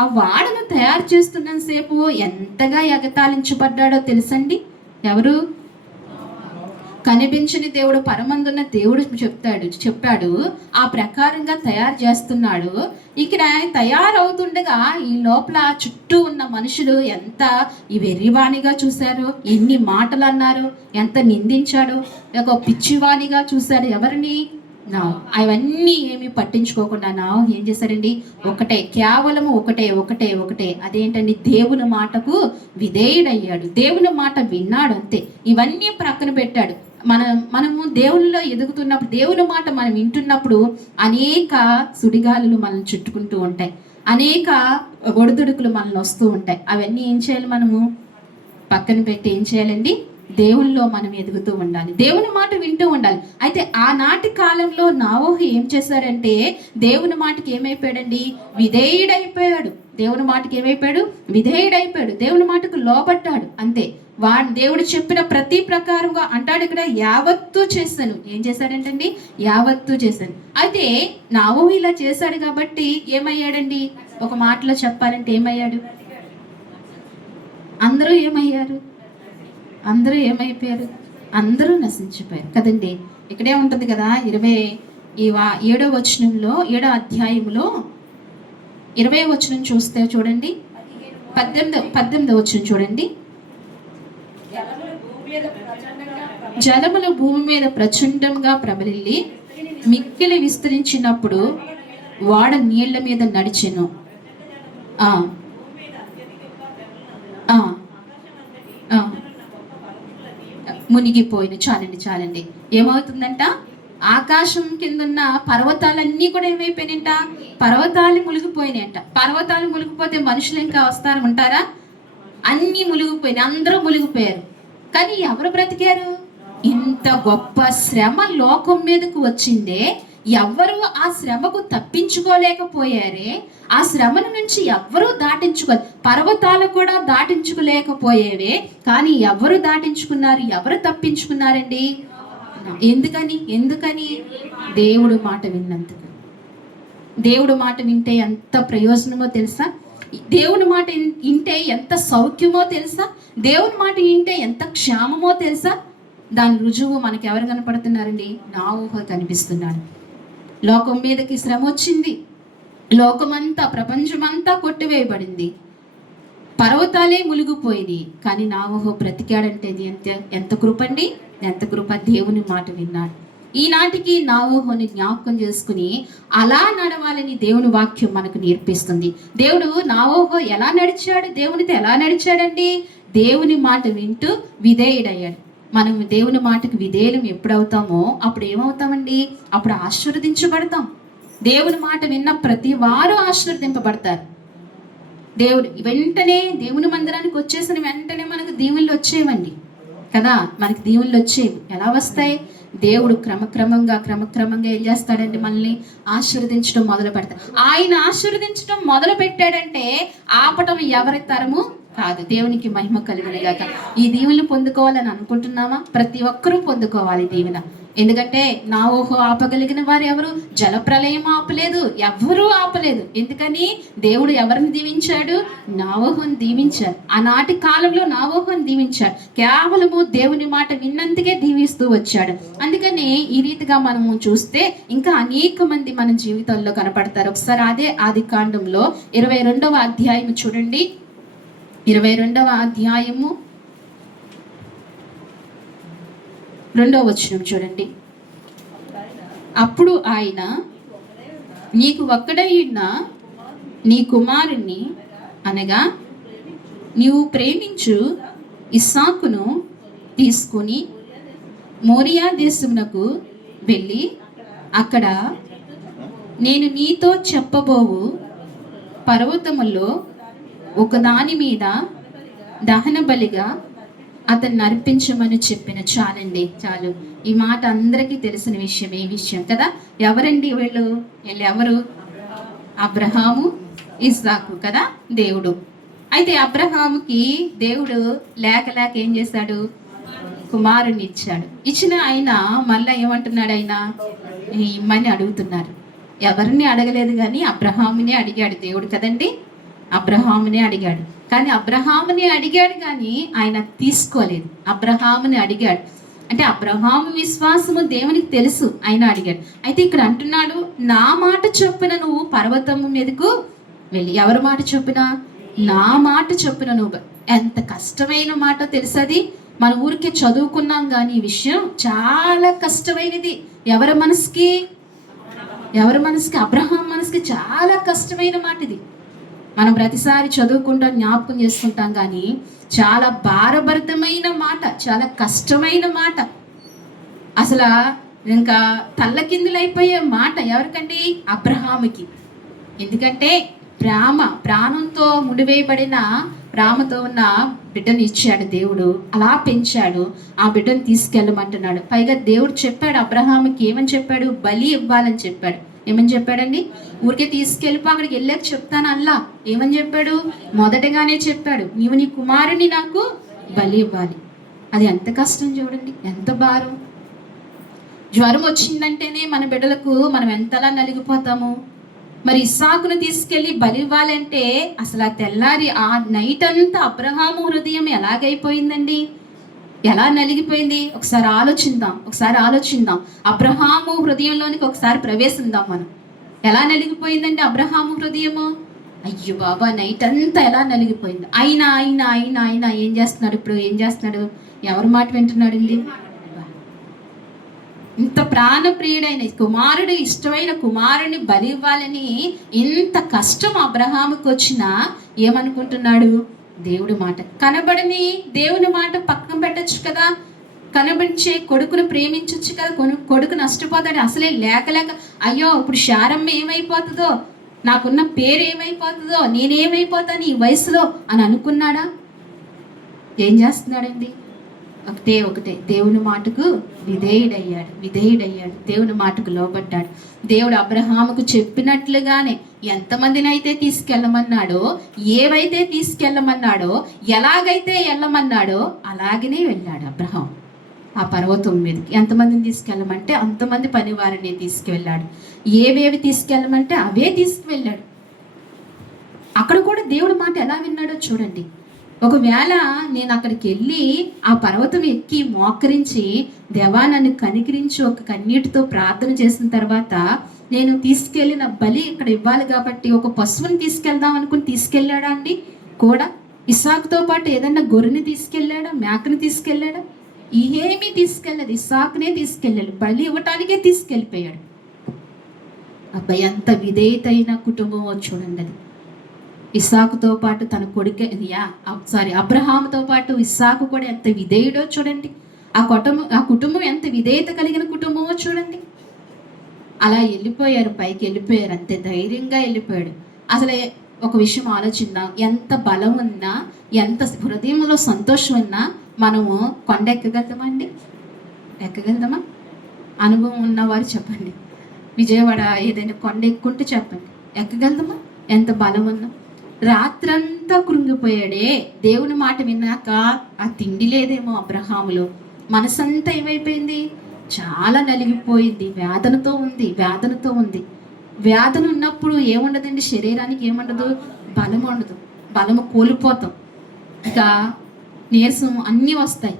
ఆ వాడను తయారు చేస్తున్నంత సేపు ఎంతగా ఎగతాళించబడ్డాడో తెలుసండి. ఎవరు? కనిపించని దేవుడు, పరమందున్న దేవుడు చెప్పాడు ఆ ప్రకారంగా తయారు చేస్తున్నాడు. ఇక్కడ తయారవుతుండగా ఈ లోపల చుట్టూ ఉన్న మనుషులు ఎంత ఈ వెర్రివాణిగా చూశారు, ఎన్ని మాటలు అన్నారు, ఎంత నిందించాడు, ఒక పిచ్చివాణిగా చూశాడు. ఎవరిని? నా అవన్నీ ఏమి పట్టించుకోకుండా నా ఏం చేశాడండి, ఒకటే కేవలము ఒకటే అదేంటండి, దేవుని మాటకు విధేయుడయ్యాడు, దేవుని మాట విన్నాడు, అంతే. ఇవన్నీ ప్రక్కన పెట్టాడు. మనము దేవునిలో ఎదుగుతున్నప్పుడు, దేవుని మాట మనం వింటున్నప్పుడు అనేక సుడిగాలులు మనల్ని చుట్టుకుంటూ ఉంటాయి, అనేక ఒడిదుడుకులు మనల్ని వస్తూ ఉంటాయి. అవన్నీ ఏం చేయాలి, మనము పక్కన పెట్టి ఏం చేయాలండి, దేవునిలో మనం ఎదుగుతూ ఉండాలి, దేవుని మాట వింటూ ఉండాలి. అయితే ఆనాటి కాలంలో నోవహు ఏం చేశాడంటే దేవుని మాటకి ఏమైపోయాడండి, విధేయుడైపోయాడు. దేవుని మాటకి ఏమైపోయాడు, విధేయుడైపోయాడు, దేవుని మాటకు లోబడ్డాడు, అంతే. దేవుడు చెప్పిన ప్రతి ప్రకారంగా అంటాడు ఇక్కడ, యావత్తు చేశాను. ఏం చేశాడంటండి, యావత్తు చేశాను. అయితే నోవహు ఇలా చేశాడు కాబట్టి ఏమయ్యాడండి, ఒక మాటలో చెప్పాలంటే ఏమయ్యాడు, అందరూ ఏమయ్యారు, అందరూ ఏమైపోయారు, అందరూ నశించిపోయారు కదండి. ఇక్కడే ఉంటుంది కదా 7వ వచనంలో, 7వ అధ్యాయంలో 20వ వచనం చూస్తే చూడండి, 18వ వచనం చూడండి. జలములు భూమి మీద ప్రచండంగా ప్రబలిల్లి మిక్కిలి విస్తరించినప్పుడు వాడ నీళ్ల మీద నడిచెను. మునిగిపోయిన. చాలండి. ఏమవుతుందంట, ఆకాశం కిందన్న పర్వతాలన్నీ కూడా ఏమైపోయినాయంట, పర్వతాలు మునిగిపోయినాయంట. పర్వతాలు మునిగిపోతే మనుషులు ఇంకా ఉంటారా, అన్నీ మునిగిపోయినాయి, అందరూ మునిగిపోయారు. కానీ ఎవరు బ్రతికారు, ఇంత గొప్ప శ్రమ లోకం మీదకు వచ్చిందే, ఎవ్వరూ ఆ శ్రమకు తప్పించుకోలేకపోయారే, ఆ శ్రమను నుంచి ఎవ్వరూ పర్వతాలు కూడా దాటించుకోలేకపోయేవే, కానీ ఎవరు దాటించుకున్నారు, ఎవరు తప్పించుకున్నారండి, ఎందుకని దేవుడు మాట విన్నందుకు. దేవుడు మాట వింటే ఎంత ప్రయోజనమో తెలుసా, దేవుని మాట వింటే ఎంత సౌఖ్యమో తెలుసా, దేవుని మాట వింటే ఎంత క్షేమమో తెలుసా. దాని రుజువు మనకి ఎవరు కనపడుతున్నారండి, నోవహు కనిపిస్తున్నాడు. లోకం మీదకి శ్రమ వచ్చింది, లోకమంతా, ప్రపంచమంతా కొట్టివేయబడింది, పర్వతాలే మునిగిపోయింది, కానీ నోవహు బ్రతికాడంటే ఎంత కృపండి, ఎంత కృప. దేవుని మాట విన్నాడు. ఈనాటికి నోవహుని జ్ఞాపకం చేసుకుని అలా నడవాలని దేవుని వాక్యం మనకు నేర్పిస్తుంది. దేవుడు నోవహు ఎలా నడిచాడు, దేవునితో ఎలా నడిచాడండి, దేవుని మాట వింటూ విధేయుడయ్యాడు. మనం దేవుని మాటకు విధేయులం ఎప్పుడవుతామో అప్పుడు ఏమవుతామండి, అప్పుడు ఆశీర్వదించబడతాం. దేవుని మాట విన్న ప్రతి వారు ఆశీర్వదింపబడతారు. వెంటనే దేవుని మందిరానికి వచ్చేసిన వెంటనే మనకు దీవెనలు వచ్చేవండి కదా, మనకి దీవెనలు వచ్చేవి. ఎలా వస్తాయి, దేవుడు క్రమక్రమంగా ఏం చేస్తాడంటే మనల్ని ఆశీర్వదించడం మొదలు పెడతాడు. ఆయన ఆశీర్వదించడం మొదలు పెట్టాడంటే ఆపటం ఎవరి తరము కాదు. దేవునికి మహిమ కలుగునుగాక. ఈ దీవెనలు పొందుకోవాలని అనుకుంటున్నామా, ప్రతి ఒక్కరూ పొందుకోవాలి దీవెన. ఎందుకంటే నోవహు ఆపగలిగిన వారు ఎవరు, జలప్రలయం ఆపలేదు, ఎవరూ ఆపలేదు. ఎందుకని, దేవుడు ఎవరిని దీవించాడు, నోవహుని దీవించాడు. ఆనాటి కాలంలో నోవహుని దీవించాడు, కేవలము దేవుని మాట విన్నందుకే దీవిస్తూ వచ్చాడు. అందుకని ఈ రీతిగా మనము చూస్తే ఇంకా అనేక మంది మన జీవితాల్లో కనపడతారు. ఒకసారి అదే ఆదికాండంలో 22వ అధ్యాయం చూడండి, 22వ అధ్యాయము 2వ వచనం చూడండి. అప్పుడు ఆయన, నీకు ఒక్కడై ఉన్న నీ కుమారుణ్ణి, అనగా నీవు ప్రేమించు ఇస్సాకును తీసుకుని మోరియా దేశమునకు వెళ్ళి అక్కడ నేను నీతో చెప్పబోవు పర్వతములో ఒకదాని మీద దహన బలిగా అతన్ని అర్పించమని చెప్పిన. చాలు. ఈ మాట అందరికీ తెలిసిన విషయం. ఏ విషయం కదా, ఎవరండి వీళ్ళు ఎవరు, అబ్రహాము, ఇస్సాకు కదా దేవుడు. అయితే అబ్రహాముకి దేవుడు లేక ఏం చేశాడు, కుమారుని ఇచ్చాడు. ఇచ్చిన ఆయన మళ్ళా ఏమంటున్నాడు, ఆయన ఇమ్మని అడుగుతున్నారు. ఎవరిని అడగలేదు కానీ అబ్రహామునే అడిగాడు దేవుడు కదండి, అబ్రహామునే అడిగాడు. కానీ అబ్రహాముని అడిగాడు కానీ ఆయన తీసుకోలేదు. అబ్రహాముని అడిగాడు అంటే అబ్రహాము విశ్వాసము దేవునికి తెలుసు, ఆయన అడిగాడు. అయితే ఇక్కడ అంటున్నాడు, నా మాట చొప్పున నువ్వు పర్వతము మీదకు వెళ్ళి. ఎవరి మాట చొప్పున, నా మాట చొప్పున నువ్వు. ఎంత కష్టమైన మాట తెలుసది. మన ఊరికే చదువుకున్నాం కానీ ఈ విషయం చాలా కష్టమైనది. ఎవరి మనసుకి, ఎవరి మనసుకి? అబ్రహాం మనసుకి చాలా కష్టమైన మాట ఇది. మనం ప్రతిసారి చదువుకుంటాం, జ్ఞాపకం చేసుకుంటాం, కానీ చాలా భారభరితమైన మాట, చాలా కష్టమైన మాట. అసలు ఇంకా తల్లకిందులైపోయే మాట ఎవరికండి? అబ్రహాముకి. ఎందుకంటే ప్రాణంతో ముడివేయబడిన ప్రేమతో ఉన్న బిడ్డను ఇచ్చాడు దేవుడు, అలా పెంచాడు. ఆ బిడ్డను తీసుకెళ్ళమంటున్నాడు. పైగా దేవుడు చెప్పాడు అబ్రహాముకి, ఏమని చెప్పాడు? బలి ఇవ్వాలని చెప్పాడు. ఏమని చెప్పాడండి? ఊరికే తీసుకెళ్ళిపో, అక్కడికి వెళ్ళాక చెప్తాను అల్లా. ఏమని చెప్పాడు? మొదటగానే చెప్పాడు, నీవు నీ కుమారుని నాకు బలి ఇవ్వాలి. అది ఎంత కష్టం చూడండి, ఎంత భారం. జ్వరం వచ్చిందంటేనే మన బిడ్డలకు మనం ఎంతలా నలిగిపోతాము. మరి ఇస్సాకును తీసుకెళ్ళి బలి ఇవ్వాలంటే అసలు ఆ తెల్లారి ఆ నైట్ అంతా అబ్రహాము హృదయం ఎలాగైపోయిందండి, ఎలా నలిగిపోయింది? ఒకసారి ఆలోచిద్దాం. అబ్రహాము హృదయంలోనికి ఒకసారి ప్రవేశిద్దాం మనం. ఎలా నలిగిపోయిందండి అబ్రహాము హృదయము? అయ్యో బాబా, నైట్ అంతా ఎలా నలిగిపోయింది. అయినా ఏం చేస్తున్నాడు ఇప్పుడు? ఎవరి మాట వింటున్నాడండి? ఇంత ప్రాణప్రియుడైన కుమారుడు, ఇష్టమైన కుమారుడిని బలి ఇవ్వాలని ఇంత కష్టం అబ్రహాముకు వచ్చినా ఏమనుకుంటున్నాడు? దేవుడి మాట, కనబడని దేవుని మాట పక్కన పెట్టచ్చు కదా. కనబడించే కొడుకును ప్రేమించవచ్చు కదా. కొడుకు నష్టపోతాడు. అసలే లేక అయ్యో ఇప్పుడు శారమ్మ ఏమైపోతుందో, నాకున్న పేరు ఏమైపోతుందో, నేనేమైపోతాను ఈ వయసులో అని అనుకున్నాడా? ఏం చేస్తున్నాడండి? ఒకటే దేవుని మాటకు విధేయుడయ్యాడు. దేవుని మాటకు లోబడ్డాడు. దేవుడు అబ్రహాముకు చెప్పినట్లుగానే ఎంతమందిని అయితే తీసుకెళ్ళమన్నాడో, ఏవైతే తీసుకెళ్ళమన్నాడో, ఎలాగైతే వెళ్ళమన్నాడో అలాగనే వెళ్ళాడు అబ్రహాం. ఆ పర్వతం మీదకి ఎంతమందిని తీసుకెళ్ళమంటే అంతమంది పనివారిని తీసుకువెళ్ళాడు. ఏవేవి తీసుకెళ్ళమంటే అవే తీసుకువెళ్ళాడు. అక్కడ కూడా దేవుడి మాట ఎలా విన్నాడో చూడండి. ఒకవేళ నేను అక్కడికి వెళ్ళి ఆ పర్వతం ఎక్కి మోకరించి, దేవా నన్ను కనికరించి ఒక కన్నీటితో ప్రార్థన చేసిన తర్వాత నేను తీసుకెళ్ళిన బలి ఇక్కడ ఇవ్వాలి కాబట్టి ఒక పశువుని తీసుకెళ్దాం అనుకుని తీసుకెళ్ళాడా అండి? కూడా ఇస్సాకుతో పాటు ఏదన్నా గొర్రెని తీసుకెళ్ళాడా? మేకని తీసుకెళ్ళాడా? ఏమీ తీసుకెళ్ళదు. ఇస్సాకునే తీసుకెళ్ళాడు. బలి ఇవ్వటానికే తీసుకెళ్ళిపోయాడు. అబ్బాయి ఎంత విధేయతైన కుటుంబమో చూడండి అది. ఇస్సాకుతో పాటు తన కొడుకే అబ్రహాముతో పాటు ఇస్సాకు కూడా ఎంత విధేయుడో చూడండి. ఆ కుటుంబం ఎంత విధేయత కలిగిన కుటుంబమో చూడండి. అలా వెళ్ళిపోయారు, పైకి వెళ్ళిపోయారు, అంతే ధైర్యంగా వెళ్ళిపోయాడు. అసలు ఒక విషయం ఆలోచిద్దాం, ఎంత బలం ఉన్నా, ఎంత హృదయంలో సంతోషం ఉన్నా మనము కొండ ఎక్కగలుగుతామా? అనుభవం ఉన్నవారు చెప్పండి. విజయవాడ ఏదైనా కొండ ఎక్కుంటే చెప్పండి, ఎక్కగలుగుతామా? ఎంత బలం ఉన్నా. రాత్రంతా కృంగిపోయాడే. దేవుని మాట విన్నాక ఆ తిండి లేదేమో అబ్రహాములో. మనసంతా ఏమైపోయింది? చాలా నలిగిపోయింది. వేదనతో ఉంది. వేదన ఉన్నప్పుడు ఏముండదండి, శరీరానికి ఏముండదు? బలం ఉండదు. బలము కోల్పోతాం, ఇక నీరసం అన్నీ వస్తాయి.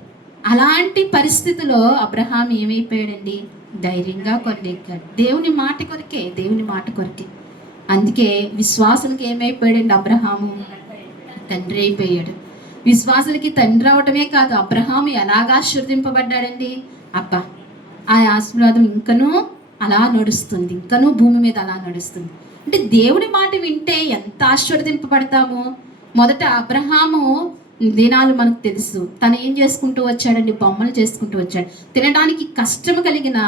అలాంటి పరిస్థితిలో అబ్రహాం ఏమైపోయాడండి? ధైర్యంగా కొండెక్కాడు. దేవుని మాట కొరకే. అందుకే విశ్వాసులకి ఏమైపోయాడండి అబ్రహాము? తండ్రి అయిపోయాడు. విశ్వాసులకి తండ్రి అవటమే కాదు, అబ్రహాము ఎలాగా ఆశీర్వదింపబడ్డాడండి. అబ్బా, ఆ ఆశీర్వాదం ఇంకనూ అలా నడుస్తుంది, ఇంకనూ భూమి మీద అలా నడుస్తుంది. అంటే దేవుడి మాట వింటే ఎంత ఆశీర్వదింపబడతాము. మొదట అబ్రహాము దినాలు మనకు తెలుసు. తను ఏం చేసుకుంటూ వచ్చాడండి? బొమ్మలు చేసుకుంటూ వచ్చాడు. తినడానికి కష్టం కలిగిన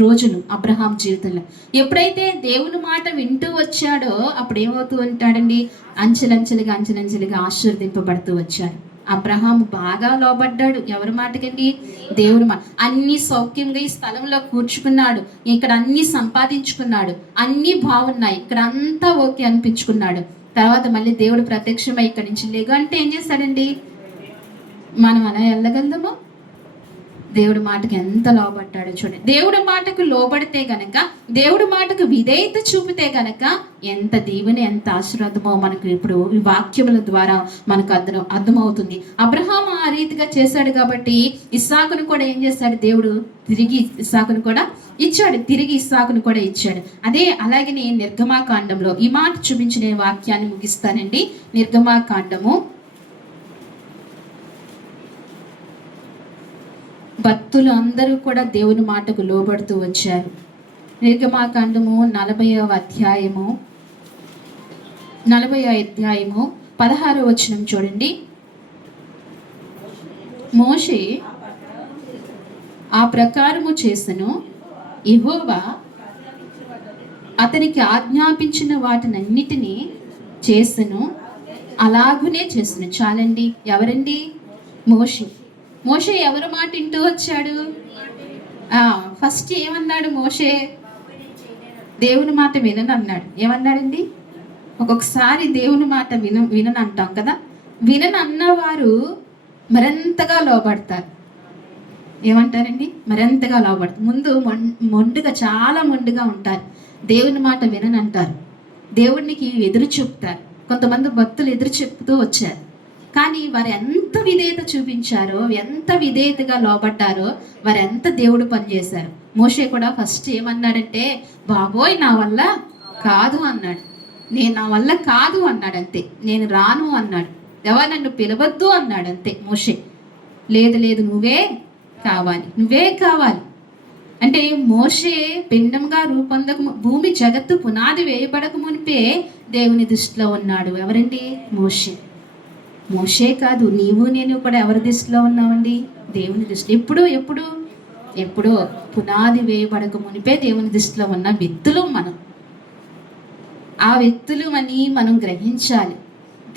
రోజులు అబ్రహాం జీవితంలో. ఎప్పుడైతే దేవుని మాట వింటూ వచ్చాడో అప్పుడు ఏమవుతూ ఉంటాడండి? అంచెలంచెలుగా ఆశీర్వదింపబడుతూ వచ్చాడు. అబ్రహాం బాగా లోబడ్డాడు. ఎవరి మాటకండి? దేవుని మాట. అన్ని సౌఖ్యంగా ఈ స్థలంలో కూర్చుకున్నాడు, ఇక్కడ అన్ని సంపాదించుకున్నాడు, అన్ని బాగున్నాయి, ఇక్కడ అంతా ఓకే అనిపించుకున్నాడు. తర్వాత మళ్ళీ దేవుడు ప్రత్యక్షమై ఇక్కడి నుంచి లేగు అంటే ఏం చేస్తాడండి? మనం అలా వెళ్ళగలదామా? దేవుడి మాటకు ఎంత లోబడ్డాడో చూడండి. దేవుడి మాటకు లోబడితే గనక, దేవుడి మాటకు విధేయత చూపితే గనక ఎంత దీవెన, ఎంత ఆశీర్వాదమో మనకు ఇప్పుడు ఈ వాక్యముల ద్వారా మనకు అర్థమవుతుంది. అబ్రహాం ఆ రీతిగా చేశాడు కాబట్టి ఇస్సాకును కూడా ఏం చేశాడు? దేవుడు తిరిగి ఇస్సాకును కూడా ఇచ్చాడు. అలాగనే నిర్గమాకాండంలో ఈ మాట చూపించిన వాక్యాన్ని ముగిస్తానండి. నిర్గమాకాండము భక్తులు అందరూ కూడా దేవుని మాటకు లోబడుతూ వచ్చారు. నిర్గమాకాండము 40వ అధ్యాయము 16వ వచనం చూడండి. మోషే ఆ ప్రకారము చేసెను, యెహోవా అతనికి ఆజ్ఞాపించిన వాటినన్నిటినీ చేసెను, అలాగునే చేసెను. చాలండి. ఎవరండి? మోషే. మోషే ఎవరి మాట వింటూ వచ్చాడు? ఫస్ట్ ఏమన్నాడు మోషే? దేవుని మాట వినను అన్నాడు. ఏమన్నాడండి? ఒక్కొక్కసారి దేవుని మాట వినను అంటాం కదా. వినను అన్నవారు మరింతగా లోబడతారు. ఏమంటారండి? మరింతగా లోబడతారు. ముందు మొండుగా, చాలా మొండుగా ఉంటారు. దేవుని మాట వినను అంటారు. దేవునికి ఎదురు చెప్తారు. కొంతమంది భక్తులు ఎదురు చెప్తూ వచ్చారు. కానీ వారు ఎంత విధేయత చూపించారో, ఎంత విధేయతగా లోబడ్డారో, వారు ఎంత దేవుడు పనిచేశారు. మోషే కూడా ఫస్ట్ ఏమన్నాడంటే, బాబోయ్ నా వల్ల కాదు అన్నాడు. నా వల్ల కాదు అన్నాడు. అంతే. నేను రాను అన్నాడు. ఎవరు నన్ను పిలవద్దు అన్నాడు. అంతే. మోషే లేదు లేదు, నువ్వే కావాలి అంటే మోషే పిండంగా రూపొందక, భూమి జగత్తు పునాది వేయబడక మునిపే దేవుని దృష్టిలో ఉన్నాడు. ఎవరండి? మోషే కాదు, నీవు నేను కూడా ఎవరి దృష్టిలో ఉన్నామండి? దేవుని దృష్టిలో. ఎప్పుడో పునాది వేయబడక మునిపే దేవుని దృష్టిలో ఉన్న వ్యక్తులు మనం. ఆ వ్యక్తులు అని మనం గ్రహించాలి.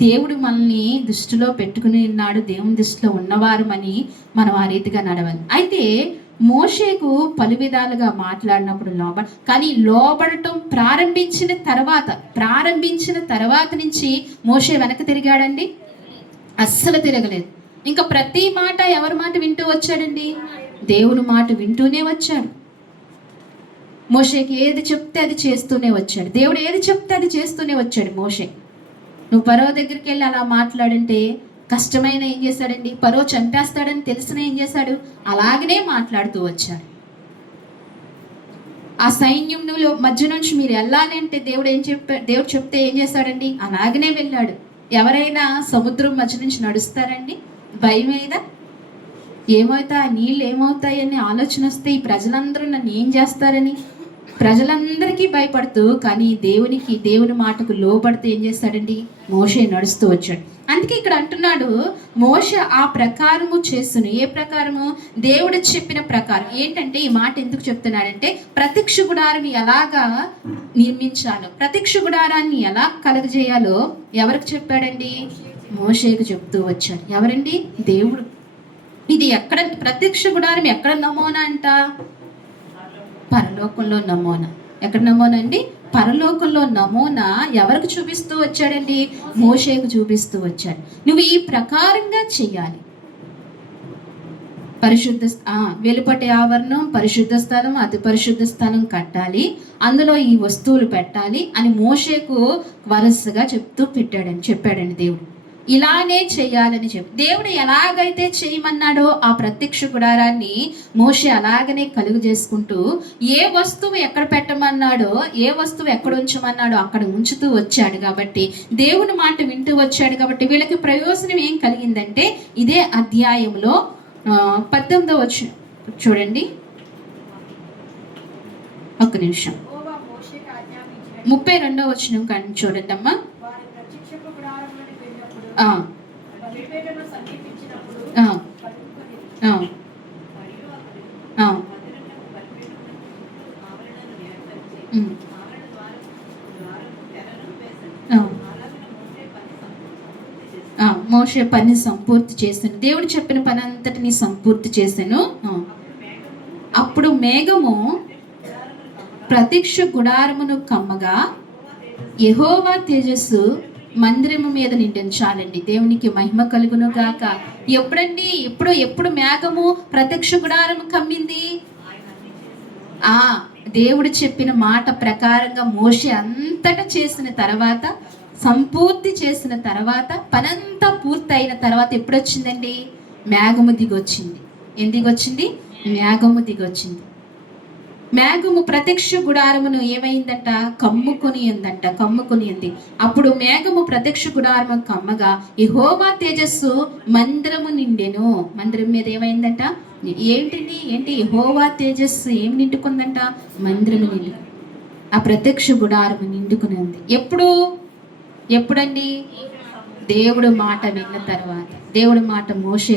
దేవుడు మనల్ని దృష్టిలో పెట్టుకుని ఉన్నాడు. దేవుని దృష్టిలో ఉన్నవారమని మనం ఆ రీతిగా నడవాలి. అయితే మోషేకు పలు విధాలుగా మాట్లాడినప్పుడు కానీ లోబడటం ప్రారంభించిన తర్వాత నుంచి మోషే వెనక్కి తిరిగాడండి? అస్సలు తిరగలేదు. ఇంకా ప్రతి మాట ఎవరి మాట వింటూ వచ్చాడండి? దేవుని మాట వింటూనే వచ్చాడు. మోషేకి ఏది చెప్తే అది చేస్తూనే వచ్చాడు. దేవుడు ఏది చెప్తే అది చేస్తూనే వచ్చాడు. మోషే నువ్వు పరో దగ్గరికి వెళ్ళి అలా మాట్లాడంటే కష్టమైన ఏం చేశాడండి? పరో చంపేస్తాడని తెలిసిన ఏం చేశాడు? అలాగనే మాట్లాడుతూ వచ్చాడు. ఆ సైన్యంలో మధ్య నుంచి మీరు వెళ్ళాలి అంటే దేవుడు చెప్తే ఏం చేశాడండి? అలాగనే వెళ్ళాడు. ఎవరైనా సముద్రం మధ్య నుంచి నడుస్తారండి? భయం మీద నీళ్ళు ఏమవుతాయని ఆలోచన వస్తే ఈ ప్రజలందరూ నన్ను ఏం చేస్తారని ప్రజలందరికీ భయపడుతూ, కానీ దేవుని మాటకు లోబడుతూ ఏం చేస్తాడండి? మోషే నడుస్తూ వచ్చాడు. అందుకే ఇక్కడ అంటున్నాడు, మోషే ఆ ప్రకారము చేస్తును. ఏ ప్రకారము? దేవుడు చెప్పిన ప్రకారం. ఏంటంటే ఈ మాట ఎందుకు చెప్తున్నాడంటే, ప్రత్యక్ష గుడారం ఎలాగా నిర్మించాలో, ప్రత్యక్ష గుడారాన్ని ఎలా కలుగజేయాలో ఎవరికి చెప్పాడండి? మోషేకు చెప్తూ వచ్చాడు. ఎవరండి? దేవుడు. ఇది ఎక్కడ? ప్రత్యక్ష గుడారం ఎక్కడ నమూనా అంట? పరలోకంలో నమూనా. ఎక్కడ నమూనా అండి? పరలోకంలో నమూనా ఎవరికి చూపిస్తూ వచ్చాడండి? మోషేకు చూపిస్తూ వచ్చాడు. నువ్వు ఈ ప్రకారంగా చెయ్యాలి. వెలుపటి ఆవరణం, పరిశుద్ధ స్థలం, అతి పరిశుద్ధ స్థలం కట్టాలి, అందులో ఈ వస్తువులు పెట్టాలి అని మోషేకు వరుసగా చెప్పాడండి దేవుడు. ఇలానే చేయాలని దేవుడు ఎలాగైతే చేయమన్నాడో ఆ ప్రత్యక్ష గుడారాన్ని మోషే అలాగనే కలుగు చేసుకుంటూ, ఏ వస్తువు ఎక్కడ పెట్టమన్నాడో, ఏ వస్తువు ఎక్కడ ఉంచమన్నాడో అక్కడ ఉంచుతూ వచ్చాడు. కాబట్టి దేవుని మాట వింటూ వచ్చాడు. కాబట్టి వీళ్ళకి ప్రయోజనం ఏం కలిగిందంటే, ఇదే అధ్యాయంలో 18వ వచనం చూడండి. ఒక్క నిమిషం. 32వ వచనం కానీ చూడండి అమ్మా. మోషే పని సంపూర్తి చేశాను. దేవుడు చెప్పిన పని అంతటిని సంపూర్తి చేశాను. అప్పుడు మేఘము ప్రత్యక్ష గుడారమును కమ్మగా యెహోవా తేజస్సు మందిరము మీద నిండించాలండి. దేవునికి మహిమ కలుగును గాక. ఎప్పుడండి? ఎప్పుడు మేఘము ప్రత్యక్ష గుడారము కమ్మింది? దేవుడు చెప్పిన మాట ప్రకారంగా మోషే అంతటా చేసిన తర్వాత, సంపూర్తి చేసిన తర్వాత, పనంతా పూర్తి అయిన తర్వాత ఎప్పుడు వచ్చిందండి? మేఘము దిగొచ్చింది. ఏం దిగొచ్చింది? మేఘము దిగొచ్చింది. మేఘము ప్రత్యక్ష గుడారమును ఏమైందంట? కమ్ముకొని ఉంది. అప్పుడు మేఘము ప్రత్యక్ష గుడారము కమ్మగా యెహోవా తేజస్సు మందిరము నిండెను. మందిరం మీద ఏమైందంట? ఏంటి యెహోవా తేజస్సు ఏమి నిండుకుందంట? మందిరము నిండు, ఆ ప్రత్యక్ష గుడారము నిండుకుని ఉంది. ఎప్పుడండి? దేవుడు మాట విన్న తర్వాత, దేవుడి మాట మోషే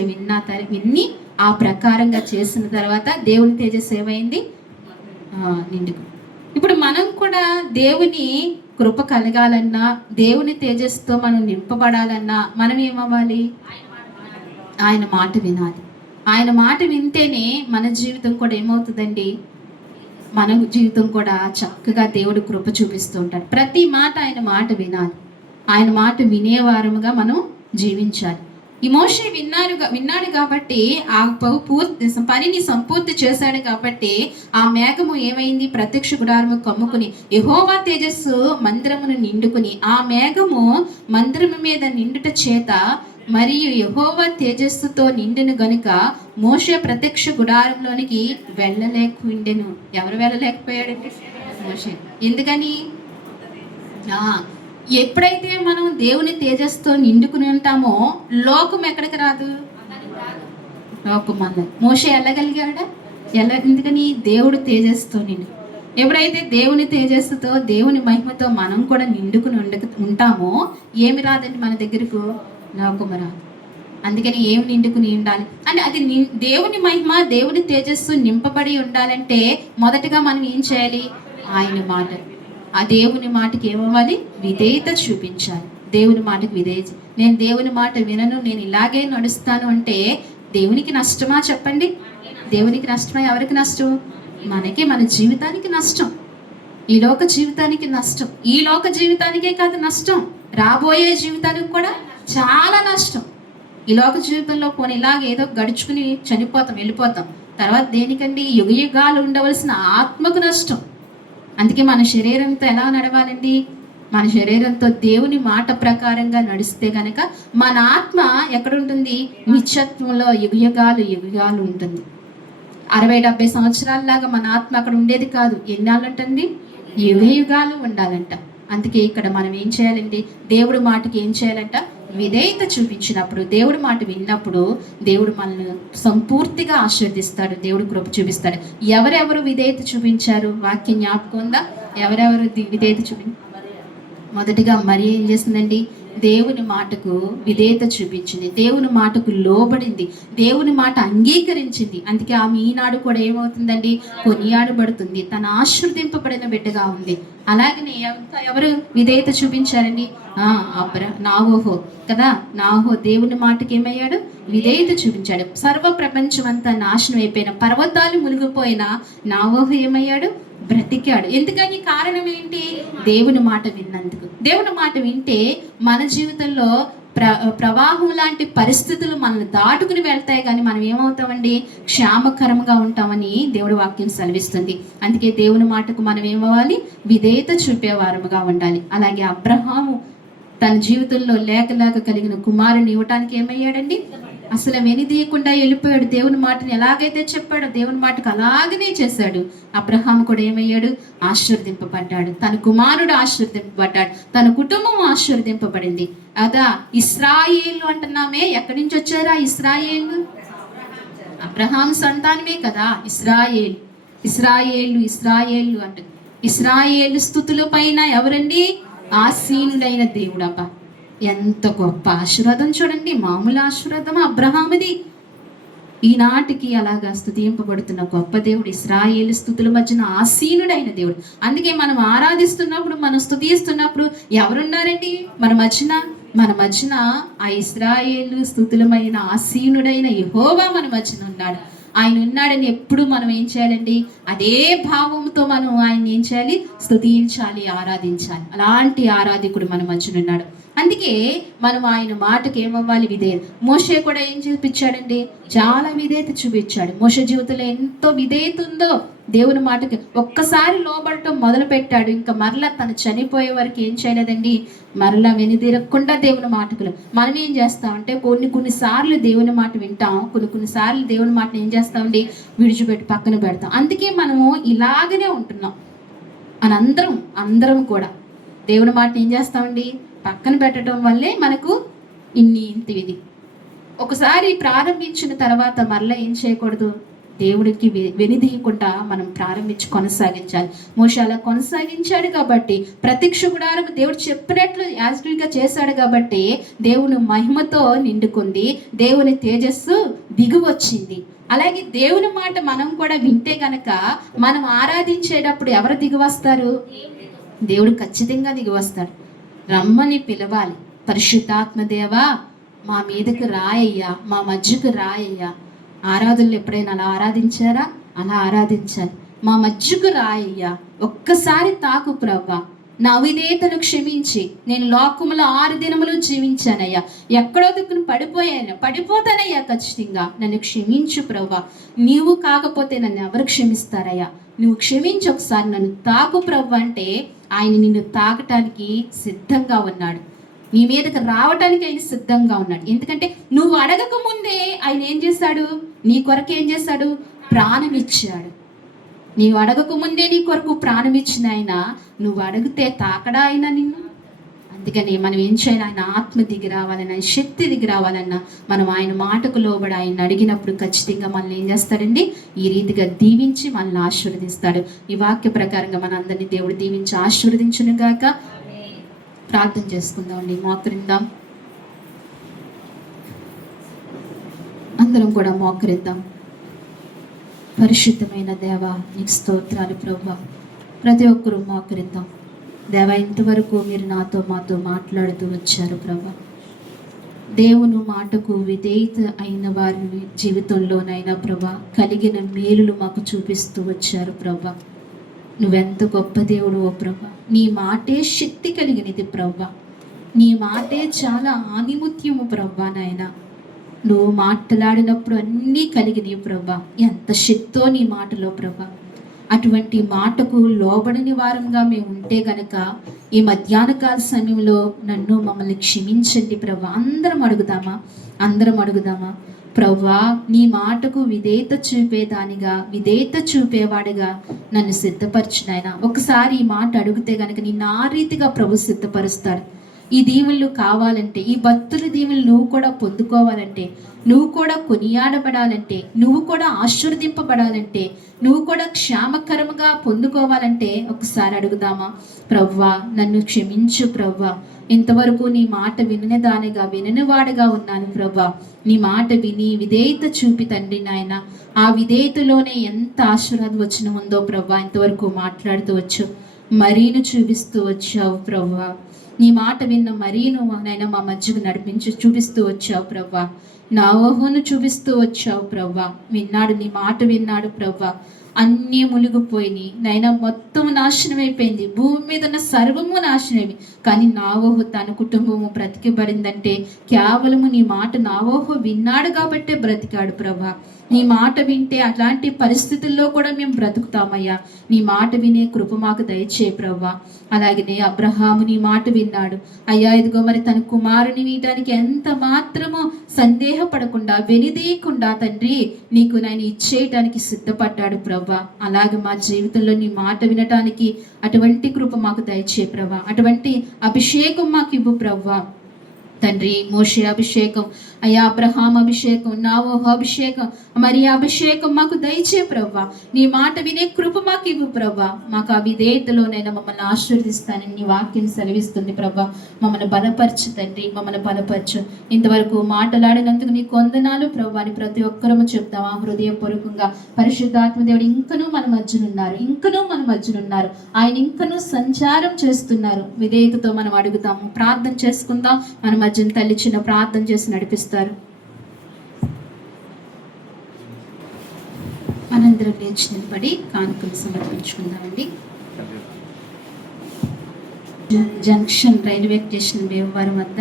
విన్ని ఆ ప్రకారంగా చేసిన తర్వాత దేవుని తేజస్సు ఏమైంది? నిండుకు. ఇప్పుడు మనం కూడా దేవుని కృప కలగాలన్నా, దేవుని తేజస్సుతో మనం నింపబడాలన్నా మనం ఏమవ్వాలి? ఆయన మాట వినాలి. ఆయన మాట వింటేనే మన జీవితం కూడా ఏమవుతుందండి? మన జీవితం కూడా చక్కగా దేవుడు కృప చూపిస్తూ ఉంటాడు. ప్రతి మాట ఆయన మాట వినాలి. ఆయన మాట వినేవారముగా మనం జీవించాలి. ఈ మోషే విన్నాడు కాబట్టి ఆ పనిని సంపూర్తి చేశాడు కాబట్టి ఆ మేఘము ఏమైంది? ప్రత్యక్ష గుడారము కమ్ముకుని యెహోవా తేజస్సు మందిరమును నిండుకుని, ఆ మేఘము మందిరము మీద నిండుట చేత మరియు యెహోవా తేజస్సుతో నిండిన గనుక మోషే ప్రత్యక్ష గుడారంలోనికి వెళ్ళలేకుండెను. ఎవరు వెళ్ళలేకపోయాడంటే? మోషే. ఎందుకని? ఎప్పుడైతే మనం దేవుని తేజస్సుతో నిండుకుని ఉంటామో లోకం ఎక్కడికి రాదు? లోకం అన్నది. మోషే వెళ్ళగలిగాడా? ఎందుకని? దేవుడు తేజస్సుతో నిండు. ఎప్పుడైతే దేవుని తేజస్సుతో, దేవుని మహిమతో మనం కూడా నిండుకుని ఉంటామో ఏమి రాదండి మన దగ్గరకు? లోకము రాదు. అందుకని ఏమి నిండుకుని ఉండాలి అంటే అది దేవుని మహిమ, దేవుని తేజస్సు నింపబడి ఉండాలంటే మొదటగా మనం ఏం చేయాలి? ఆయన మాట, ఆ దేవుని మాటకి ఏమవ్వాలి? విధేయత చూపించాలి. దేవుని మాటకి విధేయత. నేను దేవుని మాట వినను, నేను ఇలాగే నడుస్తాను అంటే దేవునికి నష్టమా? చెప్పండి. దేవునికి నష్టమా? ఎవరికి నష్టం? మనకి, మన జీవితానికి నష్టం. ఈ లోక జీవితానికి నష్టం. ఈ లోక జీవితానికే కాదు నష్టం, రాబోయే జీవితానికి కూడా చాలా నష్టం. ఈ లోక జీవితంలో పోనీ ఇలాగ ఏదో గడుచుకుని చనిపోతాం, వెళ్ళిపోతాం. తర్వాత దేనికండి? యుగయుగాలు ఉండవలసిన ఆత్మకు నష్టం. అందుకే మన శరీరంతో ఎలా నడవాలండి? మన శరీరంతో దేవుని మాట ప్రకారంగా నడిస్తే గనక మన ఆత్మ ఎక్కడుంటుంది? నిత్యత్వంలో యుగయుగాలు ఉంటుంది. 60-70 సంవత్సరాలలాగా మన ఆత్మ అక్కడ ఉండేది కాదు. ఎన్నాళ్ళంటండి? యుగయుగాలు ఉండాలంట. అందుకే ఇక్కడ మనం ఏం చేయాలండి? దేవుడి మాటకి ఏం చేయాలంట? విధేయత చూపించినప్పుడు, దేవుడి మాట విన్నప్పుడు దేవుడు మనల్ని సంపూర్తిగా ఆశీర్దిస్తాడు. దేవుడు కృప చూపిస్తాడు. ఎవరెవరు విధేయత చూపించారు? వాక్యం జ్ఞాపకం ఉందా? ఎవరెవరు విధేయత మొదటిగా మరి ఏం చేసిందండి? దేవుని మాటకు విధేయత చూపించింది, దేవుని మాటకు లోబడింది, దేవుని మాట అంగీకరించింది. అందుకే ఆమె ఈనాడు కూడా ఏమవుతుందండి? కొనియాడబడుతుంది, తన ఆశీర్దింపబడిన బిడ్డగా ఉంది. అలాగనే ఎవరు విధేయత చూపించారండి? నావోహో కదా. నావోహో దేవుని మాటకి ఏమయ్యాడు? విధేయత చూపించాడు. సర్వ ప్రపంచం అంతా నాశనం అయిపోయిన, పర్వతాలు మునిగిపోయిన నావోహో ఏమయ్యాడు? బ్రతికాడు. ఎందుకని? కారణం ఏంటి? దేవుని మాట విన్నందుకు. దేవుని మాట వింటే మన జీవితంలో ప్రవాహం లాంటి పరిస్థితులు మనల్ని దాటుకుని వెళ్తాయి, కానీ మనం ఏమవుతామండి? క్షేమకరంగా ఉంటామని దేవుడి వాక్యం సెలవిస్తుంది. అందుకే దేవుని మాటకు మనం ఏమవ్వాలి? విధేయత చూపేవారముగా ఉండాలి. అలాగే అబ్రహాము తన జీవితంలో లేక కలిగిన కుమారుని ఇవ్వటానికి ఏమయ్యాడండి? అసలు వెనుదీయకుండా వెళ్ళిపోయాడు. దేవుని మాటని ఎలాగైతే చెప్పాడో దేవుని మాటకు అలాగనే చేశాడు. అబ్రహాం కూడా ఏమయ్యాడు? ఆశీర్దింపబడ్డాడు. తన కుమారుడు ఆశీర్దింపబడ్డాడు, తన కుటుంబం ఆశీర్దింపబడింది. అదా ఇశ్రాయేలు అంటున్నామే. ఎక్కడి నుంచి వచ్చారా ఇశ్రాయేలు? అబ్రహాం సంతానమే కదా ఇశ్రాయేలు అంటే. ఇశ్రాయేలు స్థుతుల పైన ఎవరండి? ఆసీనుడైన దేవుడు. అబ్బా, ఎంత గొప్ప ఆశీర్వాదం చూడండి. మామూలు ఆశీర్వాదం అబ్రహాముది. ఈనాటికి అలాగా స్తుతింపబడుతున్న గొప్ప దేవుడు, ఇశ్రాయేలు స్థుతుల మధ్యన ఆసీనుడైన దేవుడు. అందుకే మనం ఆరాధిస్తున్నప్పుడు, మనం స్తుతిస్తున్నప్పుడు ఎవరున్నారండి మన మధ్యన? ఆ ఇశ్రాయేలు స్థుతులమైన ఆసీనుడైన యెహోవా మన మధ్యన ఉన్నాడు. ఆయన ఉన్నాడని ఎప్పుడు మనం ఏం చేయాలండి? అదే భావంతో మనం ఆయన ఏం చేయాలి? స్తుతించాలి, ఆరాధించాలి. అలాంటి ఆరాధికుడు మన మధ్యన ఉన్నాడు. అందుకే మనం ఆయన మాటకి ఏమవ్వాలి? విధేయత. మోషే కూడా ఏం చూపించాడండి? చాలా విధేయత చూపించాడు. మోషే జీవితంలో ఎంతో విధేయత ఉందో దేవుని మాటకి ఒక్కసారి లోబడటం మొదలు పెట్టాడు. ఇంకా మరలా తను చనిపోయే వరకు ఏం చేయలేదండి? మరలా వెనుదిరగకుండా దేవుని మాటకులు. మనం ఏం చేస్తామంటే కొన్నిసార్లు దేవుని మాట వింటాం, కొన్నిసార్లు దేవుని మాటను ఏం చేస్తామండి? విడిచిపెట్టి పక్కన పెడతాం. అందుకే మనము ఇలాగనే ఉంటున్నాం. అందరం కూడా దేవుని మాటను ఏం చేస్తామండి? పక్కన పెట్టడం వల్లే మనకు ఇంత ఇది. ఒకసారి ప్రారంభించిన తర్వాత మరలా ఏం చేయకూడదు, దేవుడికి వెనుదీయకుండా మనం ప్రారంభించి కొనసాగించాలి. మోషే అలా కొనసాగించాడు కాబట్టి ప్రత్యక్ష గుడారం దేవుడు చెప్పినట్లు యాజకుడిగా చేశాడు కాబట్టి దేవుని మహిమతో నిండుకుంది, దేవుని తేజస్సు దిగి వచ్చింది. అలాగే దేవుని మాట మనం కూడా వింటే కనుక మనం ఆరాధించేటప్పుడు ఎవరు దిగి వస్తారు? దేవుడు ఖచ్చితంగా దిగి వస్తాడు. రమ్మని పిలవాలి, పరిశుద్ధాత్మ దేవా మా మీదకి రాయ్యా, మా మధ్యకు రాయ్యా. ఆరాధనలు ఎప్పుడైనా అలా ఆరాధించారా? అలా ఆరాధించాలి. మా మధ్యకు రాయ్యా, ఒక్కసారి తాకు ప్రభా, నా అవిధేయతను క్షమించి నేను లోకములో 6 దినములు జీవించానయ్యా, ఎక్కడో దిక్కును పడిపోతానయ్యా, ఖచ్చితంగా నన్ను క్షమించు ప్రభా. నీవు కాకపోతే నన్ను ఎవరు క్షమిస్తారయ్యా, నువ్వు క్షమించి ఒకసారి నన్ను తాకు ప్రభు అంటే ఆయన నిన్ను తాకటానికి సిద్ధంగా ఉన్నాడు, నీ మీదకి రావటానికి ఆయన సిద్ధంగా ఉన్నాడు. ఎందుకంటే నువ్వు అడగక ముందే ఆయన ఏం చేశాడు? నీ కొరకు ఏం చేశాడు? ప్రాణం ఇచ్చాడు. నీవు అడగక ముందే నీ కొరకు ప్రాణం ఇచ్చిన ఆయన నువ్వు అడిగితే తాకడా ఆయన నిన్ను. అందుకని మనం ఏం చేయాలి? ఆయన ఆత్మ దిగి రావాలన్నా, ఆయన శక్తి దిగి రావాలన్నా మనం ఆయన మాటకు లోబడి ఆయన అడిగినప్పుడు ఖచ్చితంగా మనల్ని ఏం చేస్తాడండి? ఈ రీతిగా దీవించి మనల్ని ఆశీర్వదిస్తాడు. ఈ వాక్య ప్రకారంగా మన అందరినీ దేవుడు దీవించి ఆశీర్వదించును గాక. ప్రార్థన చేసుకుందామండి, మోకరిద్దాం. అందరం కూడా మోకరిద్దాం. పరిశుద్ధమైన దేవ నీకు స్తోత్రాలు ప్రభువా. ప్రతి ఒక్కరూ మోకరిద్దాం. దేవ ఇంతవరకు మీరు మాతో మాట్లాడుతూ వచ్చారు ప్రభువా. దేవుని మాటకు విధేయత అయిన వారి జీవితంలోనైనా ప్రభువా కలిగిన మేలులు మాకు చూపిస్తూ వచ్చారు ప్రభువా. నువ్వెంత గొప్ప దేవుడు ఓ ప్రభా. నీ మాటే శక్తి కలిగినది ప్రభా. నీ మాటే చాలా ఆనిముత్యము ప్రభా. నాయన నువ్వు మాట్లాడినప్పుడు అన్నీ కలిగినవి ప్రభా. ఎంత శక్తో నీ మాటలో ప్రభా. అటువంటి మాటకు లోబడని వారంగా మేము ఉంటే గనక ఈ మధ్యాహ్నకాల సమయంలో నన్ను మమ్మల్ని క్షమించండి ప్రభా. అందరం అడుగుదామా ప్రవ్వా, నీ మాటకు విధేయత చూపేవాడిగా నన్ను సిద్ధపరచునైనా. ఒకసారి ఈ మాట అడిగితే గనక నిన్ను ఆ రీతిగా ప్రభు సిద్ధపరుస్తాడు. ఈ దీవెనలు కావాలంటే, ఈ భక్తుల దీవెనలు నువ్వు కూడా పొందుకోవాలంటే, నువ్వు కూడా కొనియాడబడాలంటే, నువ్వు కూడా ఆశీర్వదింపబడాలంటే, నువ్వు కూడా క్షేమకరముగా పొందుకోవాలంటే ఒకసారి అడుగుదామా? ప్రవ్వా నన్ను క్షమించు ప్రవ్వా. ఇంతవరకు నీ మాట విననివాడుగా ఉన్నాను ప్రభా. నీ మాట విని విధేయత చూపి తండ్రి నాయన, ఆ విధేయతలోనే ఎంత ఆశీర్వాదం వచ్చిన ఉందో ప్రభా. ఇంతవరకు మాట్లాడుతూ వచ్చు, మరీను చూపిస్తూ వచ్చావు ప్రభా. నీ మాట విన్న మరీను నాయన మా మధ్యకు నడిపించి చూపిస్తూ వచ్చావు ప్రభా. నా ఊహను చూపిస్తూ వచ్చావు ప్రభా. నీ మాట విన్నాడు ప్రభా. అన్నీ మునిగిపోయినాయి నైనా, మొత్తం నాశనం అయిపోయింది. భూమి మీద ఉన్న సర్వము నాశనమే. కానీ నావోహు తన కుటుంబము బ్రతికబడిందంటే కేవలము నీ మాట నావోహు విన్నాడు కాబట్టే బ్రతికాడు ప్రభా. నీ మాట వింటే అట్లాంటి పరిస్థితుల్లో కూడా మేము బ్రతుకుతామయ్యా. నీ మాట వినే కృప మాకు దయచేయి ప్రభా. అలాగనే అబ్రహాము నీ మాట విన్నాడు అయ్యా. ఇదిగో మరి తన కుమారుని వీయటానికి ఎంత మాత్రమో సందేహపడకుండా వెనుదీయకుండా తండ్రి నీకు నేను ఇచ్చేయటానికి సిద్ధపడ్డాడు ప్రభా. అలాగే మా జీవితంలో నీ మాట వినటానికి అటువంటి కృప మాకు దయచేయి ప్రభా. అటువంటి అభిషేకం మాకు ఇవ్వు ప్రభా. తండ్రి మోషే అభిషేకం అయ్యా, అబ్రహాం అభిషేకం, నావోహు అభిషేకం, మరి అభిషేకం మాకు దయచే ప్రభా. నీ మాట వినే కృప మాకు ఇవ్వు ప్రభా. మాకు ఆ విధేయతలోనైనా మమ్మల్ని ఆశీర్వదిస్తానని నీ వాక్యం సెలవిస్తుంది ప్రభా. మమ్మల్ని బలపరచు తండ్రి, మమ్మల్ని బలపరచు. ఇంతవరకు మాట్లాడినందుకు నీ వందనాలు ప్రభా అని ప్రతి ఒక్కరము చెప్తామా హృదయపూర్వకంగా. పరిశుద్ధాత్మ దేవుడు ఇంకనూ మన మధ్యనున్నారు. ఆయన ఇంకనూ సంచారం చేస్తున్నారు. విధేయతతో మనం అడుగుతాము, ప్రార్థన చేసుకుందాం. మన మధ్యన తల్లి చిన్న ప్రార్థన చేసి నడిపిస్తారు. మనందరం లేచి నిలబడి కానుకలు సమర్పించుకుందామండి. జంక్షన్ రైల్వే స్టేషన్ భీమవరం వద్ద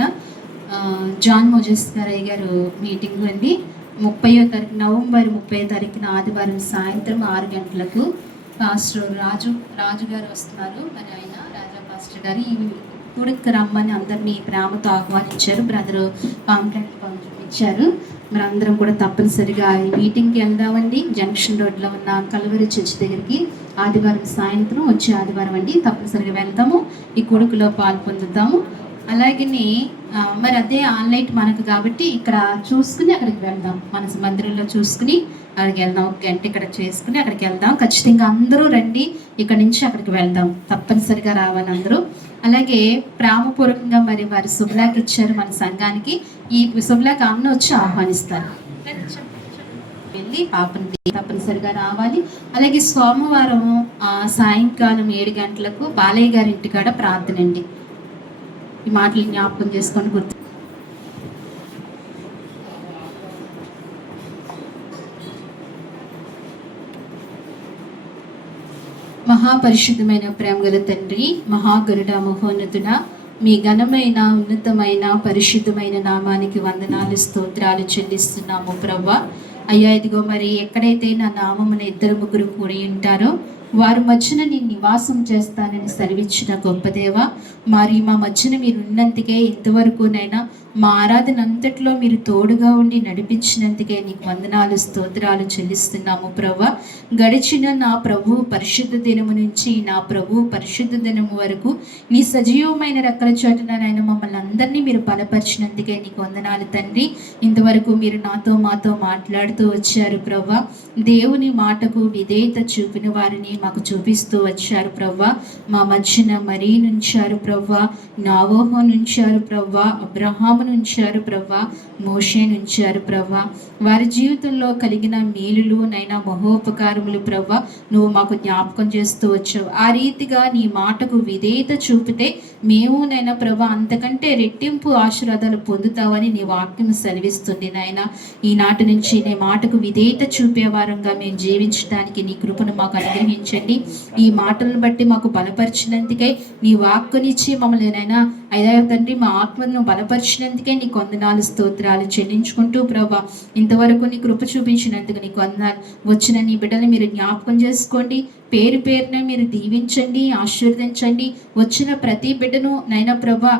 జాన్ మోజెస్ గారు మీటింగ్ అండి. 30వ తారీఖు నవంబర్ 30వ తారీఖున ఆదివారం సాయంత్రం 6 గంటలకు పాస్టర్ రాజు గారు వస్తున్నారు. మరి ఆయన రాజా పాస్టర్ గారు ఈ కూడికి రమ్మని అందరినీ ప్రేమతో ఆహ్వానించారు. బ్రదర్ పాంప్లెట్ ఇచ్చారు. మరి అందరం కూడా తప్పనిసరిగా ఈ మీటింగ్కి వెళ్దామండి. జంక్షన్ రోడ్లో ఉన్న కల్వరి చర్చ్ దగ్గరికి ఆదివారం సాయంత్రం వచ్చే ఆదివారం అండి. తప్పనిసరిగా వెళ్తాము, ఈ కొడుకులో పాల్పొందుతాము. అలాగని మరి అదే ఆన్లైన్ మనకు కాబట్టి ఇక్కడ చూసుకుని అక్కడికి వెళ్దాం. మన మందిరంలో చూసుకుని అక్కడికి వెళ్దాం. ఒక గంట ఇక్కడ చేసుకుని అక్కడికి వెళ్దాం. ఖచ్చితంగా అందరూ రండి. ఇక్కడ నుంచి అక్కడికి వెళ్దాం. తప్పనిసరిగా రావాలి అందరూ. అలాగే ప్రేమపూర్వకంగా మరి వారి శుభ్లాకి ఇచ్చారు మన సంఘానికి. ఈ శుభ్లాకి అన్న వచ్చి ఆహ్వానిస్తారు. వెళ్ళి పాపని తప్పనిసరిగా రావాలి. అలాగే సోమవారం సాయంకాలం 7 గంటలకు బాలయ్య గారి ఇంటికాడ ప్రార్థన అండి. ఈ మాటలు జ్ఞాపకం చేసుకొని గుర్తు. మహాపరిశుద్ధమైన ప్రేమగల తండ్రి, మహాగరుడ, మహోన్నతుడా, మీ ఘనమైన ఉన్నతమైన పరిశుద్ధమైన నామానికి వందనాలు స్తోత్రాలు చెల్లిస్తున్నాము ప్రభువా. అయ్యా ఇదిగో మరి ఎక్కడైతే నా నామమున 2-3 కూడి ఉంటారో వారి మధ్యన నేను నివాసం చేస్తానని సెలవిచ్చిన గొప్ప దేవ, మరి మా మధ్యన మీరు ఉన్నందుకే ఇంతవరకునైనా మా ఆరాధన అంతట్లో మీరు తోడుగా ఉండి నడిపించినందుకే నీకు వందనాలు స్తోత్రాలు చెల్లిస్తున్నాము ప్రభువా. గడిచిన నా ప్రభు పరిశుద్ధ దినము నుంచి నా ప్రభు పరిశుద్ధ దినము వరకు నీ సజీవమైన రెక్కల చాటున మమ్మల్ని అందరినీ మీరు బలపరిచినందుకే నీకు వందనాలు తండ్రి. ఇంతవరకు మీరు మాతో మాట్లాడుతూ వచ్చారు ప్రభువా. దేవుని మాటకు విధేయత చూపిన వారిని మాకు చూపిస్తూ వచ్చారు ప్రభువా. మా మధ్యన మరీ నుంచారు ప్రభువా, నోవహు నుంచారు ప్రభువా, అబ్రహాము నుంచారు ప్రభువా, మోషే నుంచారు ప్రభువా. వారి జీవితంలో కలిగిన మేలులు నైనా మహోపకారములు ప్రభువా నువ్వు మాకు జ్ఞాపకం చేస్తూ వచ్చావు. ఆ రీతిగా నీ మాటకు విధేయత చూపితే మేము నైనా ప్రభువా అంతకంటే రెట్టింపు ఆశీర్వాదాలు పొందుతావని నీ వాక్యం సెలవిస్తుంది నాయన. ఈనాటి నుంచి నీ మాటకు విధేయత చూపే వారంగా మేము జీవించడానికి నీ కృపను మాకు అనుగ్రహించండి. ఈ మాటలను బట్టి మాకు బలపరిచినందుకే నీ వాక్కునిచ్చి మమ్మల్ని నైనా అయ్యా తండ్రి మా ఆత్మను బలపరిచినందుకే నీకు వందనాలు స్తోత్రాలు చెల్లించుకుంటూ ప్రభా ఇంతవరకు నీ కృప చూపించినందుకు నీకు వందనాలు. వచ్చిన నీ బిడ్డలు మీరు జ్ఞాపకం చేసుకోండి. పేరు పేరున మీరు దీవించండి, ఆశీర్వదించండి. వచ్చిన ప్రతి బిడ్డను నైనా ప్రభా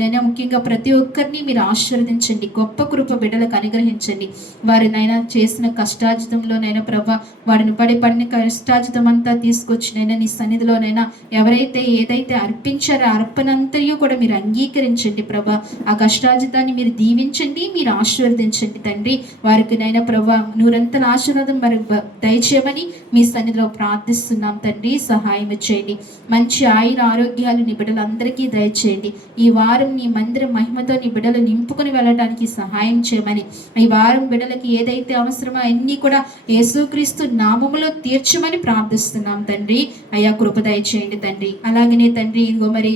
నైనా ముఖ్యంగా ప్రతి ఒక్కరిని మీరు ఆశీర్వదించండి. గొప్ప కృప బిడ్డలకు అనుగ్రహించండి. వారి నైనా చేసిన కష్టార్జితంలో నైనా ప్రభా వారిని పడిన కష్టార్జితం అంతా తీసుకొచ్చి నైనా నీ సన్నిధిలోనైనా ఎవరైతే ఏదైతే అర్పించారో అర్పణంతయో కూడా మీరు అంగీకరించండి ప్రభా. ఆ కష్టార్జితాన్ని మీరు దీవించండి, మీరు ఆశీర్వదించండి తండ్రి. వారికి నైనా ప్రభా నూరంతల ఆశీర్వాదం మరి దయచేయమని మీ సన్నిధిలో ప్రార్థిస్తున్నాం తండ్రి. సహాయం చేయండి. మంచి ఆయుర ఆరోగ్యాలు నీ బిడ్డలందరికీ దయచేయండి. ఈ వారం నీ మందిర మహిమతో నీ బిడ్డలు నింపుకొని వెళ్ళడానికి సహాయం చేయమని, ఈ వారం బిడ్డలకి ఏదైతే అవసరమో అన్నీ కూడా యేసుక్రీస్తు నామములో తీర్చమని ప్రార్థిస్తున్నాం తండ్రి. అయ్యా కృప దయచేయండి తండ్రి. అలాగనే తండ్రి ఇదిగో మరి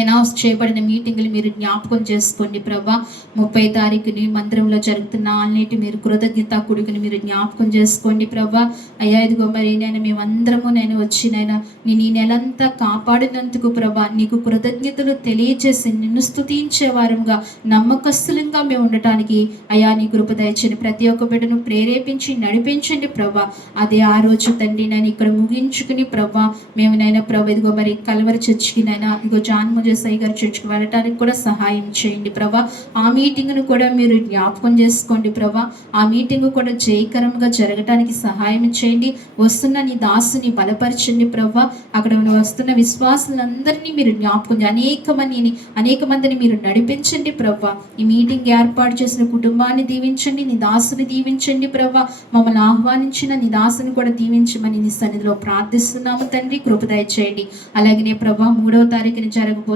అనౌన్స్ చేయబడిన మీటింగులు మీరు జ్ఞాపకం చేసుకోండి ప్రభా. 30 తారీఖుని మందిరంలో జరుగుతున్న అన్నిటి మీరు కృతజ్ఞత కొడుకుని మీరు జ్ఞాపకం చేసుకోండి ప్రభా. అయ్యా ఇదిగో మరి మేమందరము వచ్చినైనా నేను ఈ నెలంతా కాపాడినందుకు ప్రభా నీకు కృతజ్ఞతలు తెలియచేసి నిన్ను స్తుతించే వారంగా నమ్మకస్తులంగా మేము ఉండటానికి అయ్యా నీ కృప దయచండి. ప్రతి ఒక్క బిడ్డను ప్రేరేపించి నడిపించండి ప్రభా. అదే ఆ రోజు తండ్రి నేను ఇక్కడ ముగించుకుని ప్రభా మేము ప్రభా ఇదిగో మరి కల్వరి చర్చికి ఇదిగో జాన్ జేసయ్య గారి చర్చికి వెళ్ళటానికి కూడా సహాయం చేయండి ప్రభా. ఆ మీటింగ్ను కూడా మీరు జ్ఞాపకం చేసుకోండి ప్రభా. ఆ మీటింగ్ కూడా జయకరంగా జరగటానికి సహాయం చేయండి. వస్తున్న నీ దాసుని బలపరచండి ప్రభా. అక్కడ వస్తున్న విశ్వాసులందరినీ మీరు జ్ఞాపకం అనేక మందిని మీరు నడిపించండి ప్రభా. ఈ మీటింగ్ ఏర్పాటు చేసిన కుటుంబాన్ని దీవించండి, నీ దాసుని దీవించండి ప్రభా. మమ్మల్ని ఆహ్వానించిన నీ దాసుని కూడా దీవించమని నీ సన్నిధిలో ప్రార్థిస్తున్నాము తండ్రి. కృప దయచేయండి. అలాగనే ప్రభా 3వ తారీఖున జరగబోతున్న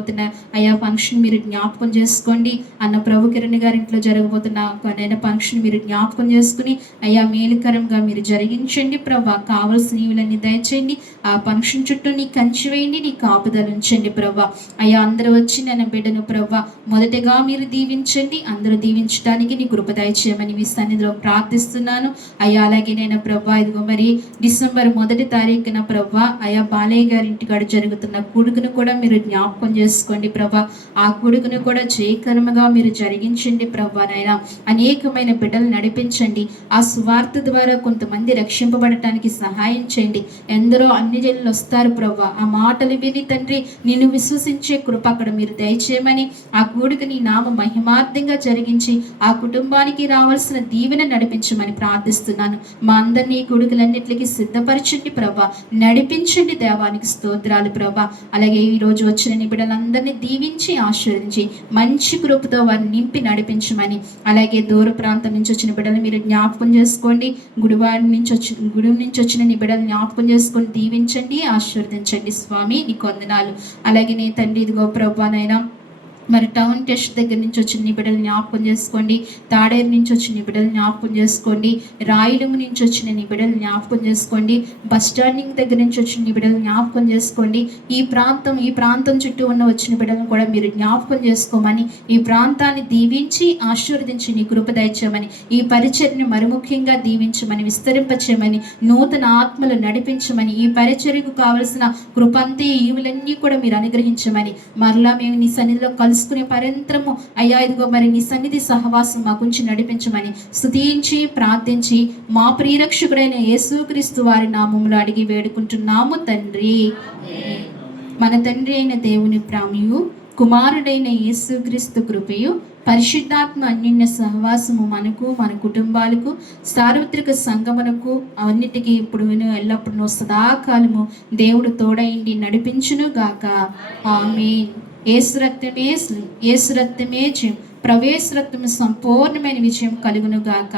అయ్యా ఫంక్షన్ మీరు జ్ఞాపకం చేసుకోండి. అన్న ప్రభు కిరణ్ గారి ఇంట్లో జరగబోతున్న ఫంక్షన్ మీరు జ్ఞాపకం చేసుకుని అయ్యా మేలుకరంగా మీరు జరిగించండి ప్రభా. కావలసిన ఈవులన్నీ దయచేయండి. ఆ ఫంక్షన్ చుట్టూ నీ కంచి వేయండి, నీ కాపుదలు ఉంచండి ప్రభా. అయ్యా అందరూ వచ్చి నేను బిడ్డను ప్రభా మొదటగా మీరు దీవించండి. అందరూ దీవించడానికి నీ కృప దయచేయమని మీ సన్నిధిలో ప్రార్థిస్తున్నాను అయ్యా. అలాగే నేను ప్రభా ఇదిగో మరి డిసెంబర్ 1వ తారీఖున ప్రభా అయ్యా బాలయ్య గారి ఇంటికాడ జరుగుతున్న కొడుకును కూడా మీరు జ్ఞాపకం చేసుకోండి ప్రభా. ఆ కొడుకును కూడా జయకరముగా మీరు జరిగించండి ప్రభా. నాయనా అనేకమైన బిడ్డలు నడిపించండి. ఆ సువార్త ద్వారా కొంతమంది రక్షింపబడటానికి సహాయం చేయండి. ఎందరో అన్ని జనులు వస్తారు ప్రభా. ఆ మాటలు విని తండ్రి నిన్ను విశ్వసించే కృప అక్కడ మీరు దయచేయమని, ఆ కొడుకు నీ నామ మహిమార్థంగా జరిగించి ఆ కుటుంబానికి రావాల్సిన దీవెన నడిపించమని ప్రార్థిస్తున్నాను. మా అందరినీ కొడుకులన్నిటికీ సిద్ధపరచండి ప్రభా. నడిపించండి దేవానికి స్తోత్రాలు ప్రభా. అలాగే ఈ రోజు వచ్చిన నీ బిడ్డల బిడ్డలందరినీ దీవించి ఆశీర్వదించి మంచి కృపతో వారిని నింపి నడిపించమని, అలాగే దూర ప్రాంతం నుంచి వచ్చిన బిడ్డలు మీరు జ్ఞాపకం చేసుకోండి. గుడి నుంచి వచ్చిన నీ బిడ్డలు జ్ఞాపకం చేసుకొని దీవించండి, ఆశీర్వదించండి స్వామి. నీకు వందనాలు. అలాగే నీ తండ్రి ఇదిగో ప్రభువానైనా మరి టౌన్ టెస్ట్ దగ్గర నుంచి వచ్చిన నీ బిడ్డలు జ్ఞాపకం చేసుకోండి. తాడేరు నుంచి వచ్చిన నీ బిడ్డలు జ్ఞాపకం చేసుకోండి. రాయలము నుంచి వచ్చిన నీ బిడ్డలు జ్ఞాపకం చేసుకోండి. బస్ స్టాండింగ్ దగ్గర నుంచి వచ్చిన నీ బిడ్డలు జ్ఞాపకం చేసుకోండి. ఈ ప్రాంతం చుట్టూ ఉన్న వచ్చిన బిడ్డలను కూడా మీరు జ్ఞాపకం చేసుకోమని, ఈ ప్రాంతాన్ని దీవించి ఆశీర్వదించి నీ కృప దయచేయమని, ఈ పరిచర్యను మరుముఖ్యంగా దీవించమని, విస్తరింపచేయమని, నూతన ఆత్మలు నడిపించమని, ఈ పరిచర్యకు కావలసిన కృపంతే ఈవులన్నీ కూడా మీరు అనుగ్రహించమని, మరలా మేము నీ సన్నిధిలో కలుసుకునే పరంతరము అయ్యా ఇదిగో మరి నీ సన్నిధి సహవాసం మాకుంచి నడిపించమని స్తుతించి ప్రార్థించి మా ప్రియరక్షకుడైన యేసుక్రీస్తు వారి నామములో అడిగి వేడుకుంటున్నాము తండ్రి. మన తండ్రి అయిన దేవుని ప్రేమయు, కుమారుడైన యేసుక్రీస్తు కృపయు, పరిశుద్ధాత్మ అన్యోన్య సహవాసము మనకు, మన కుటుంబాలకు, సార్వత్రిక సంగమునకు అన్నిటికీ ఇప్పుడు ఎల్లప్పుడూ సదాకాలము దేవుడు తోడైండి నడిపించును గాక. ఆమేన్. యేసు రక్తమే జయం. ప్రవేశ రక్తము సంపూర్ణమైన విజయం కలుగును గాక.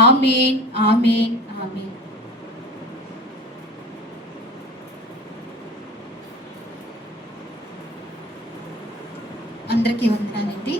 ఆమేన్, ఆమేన్, ఆమేన్. అందరికీ వందనాలండి.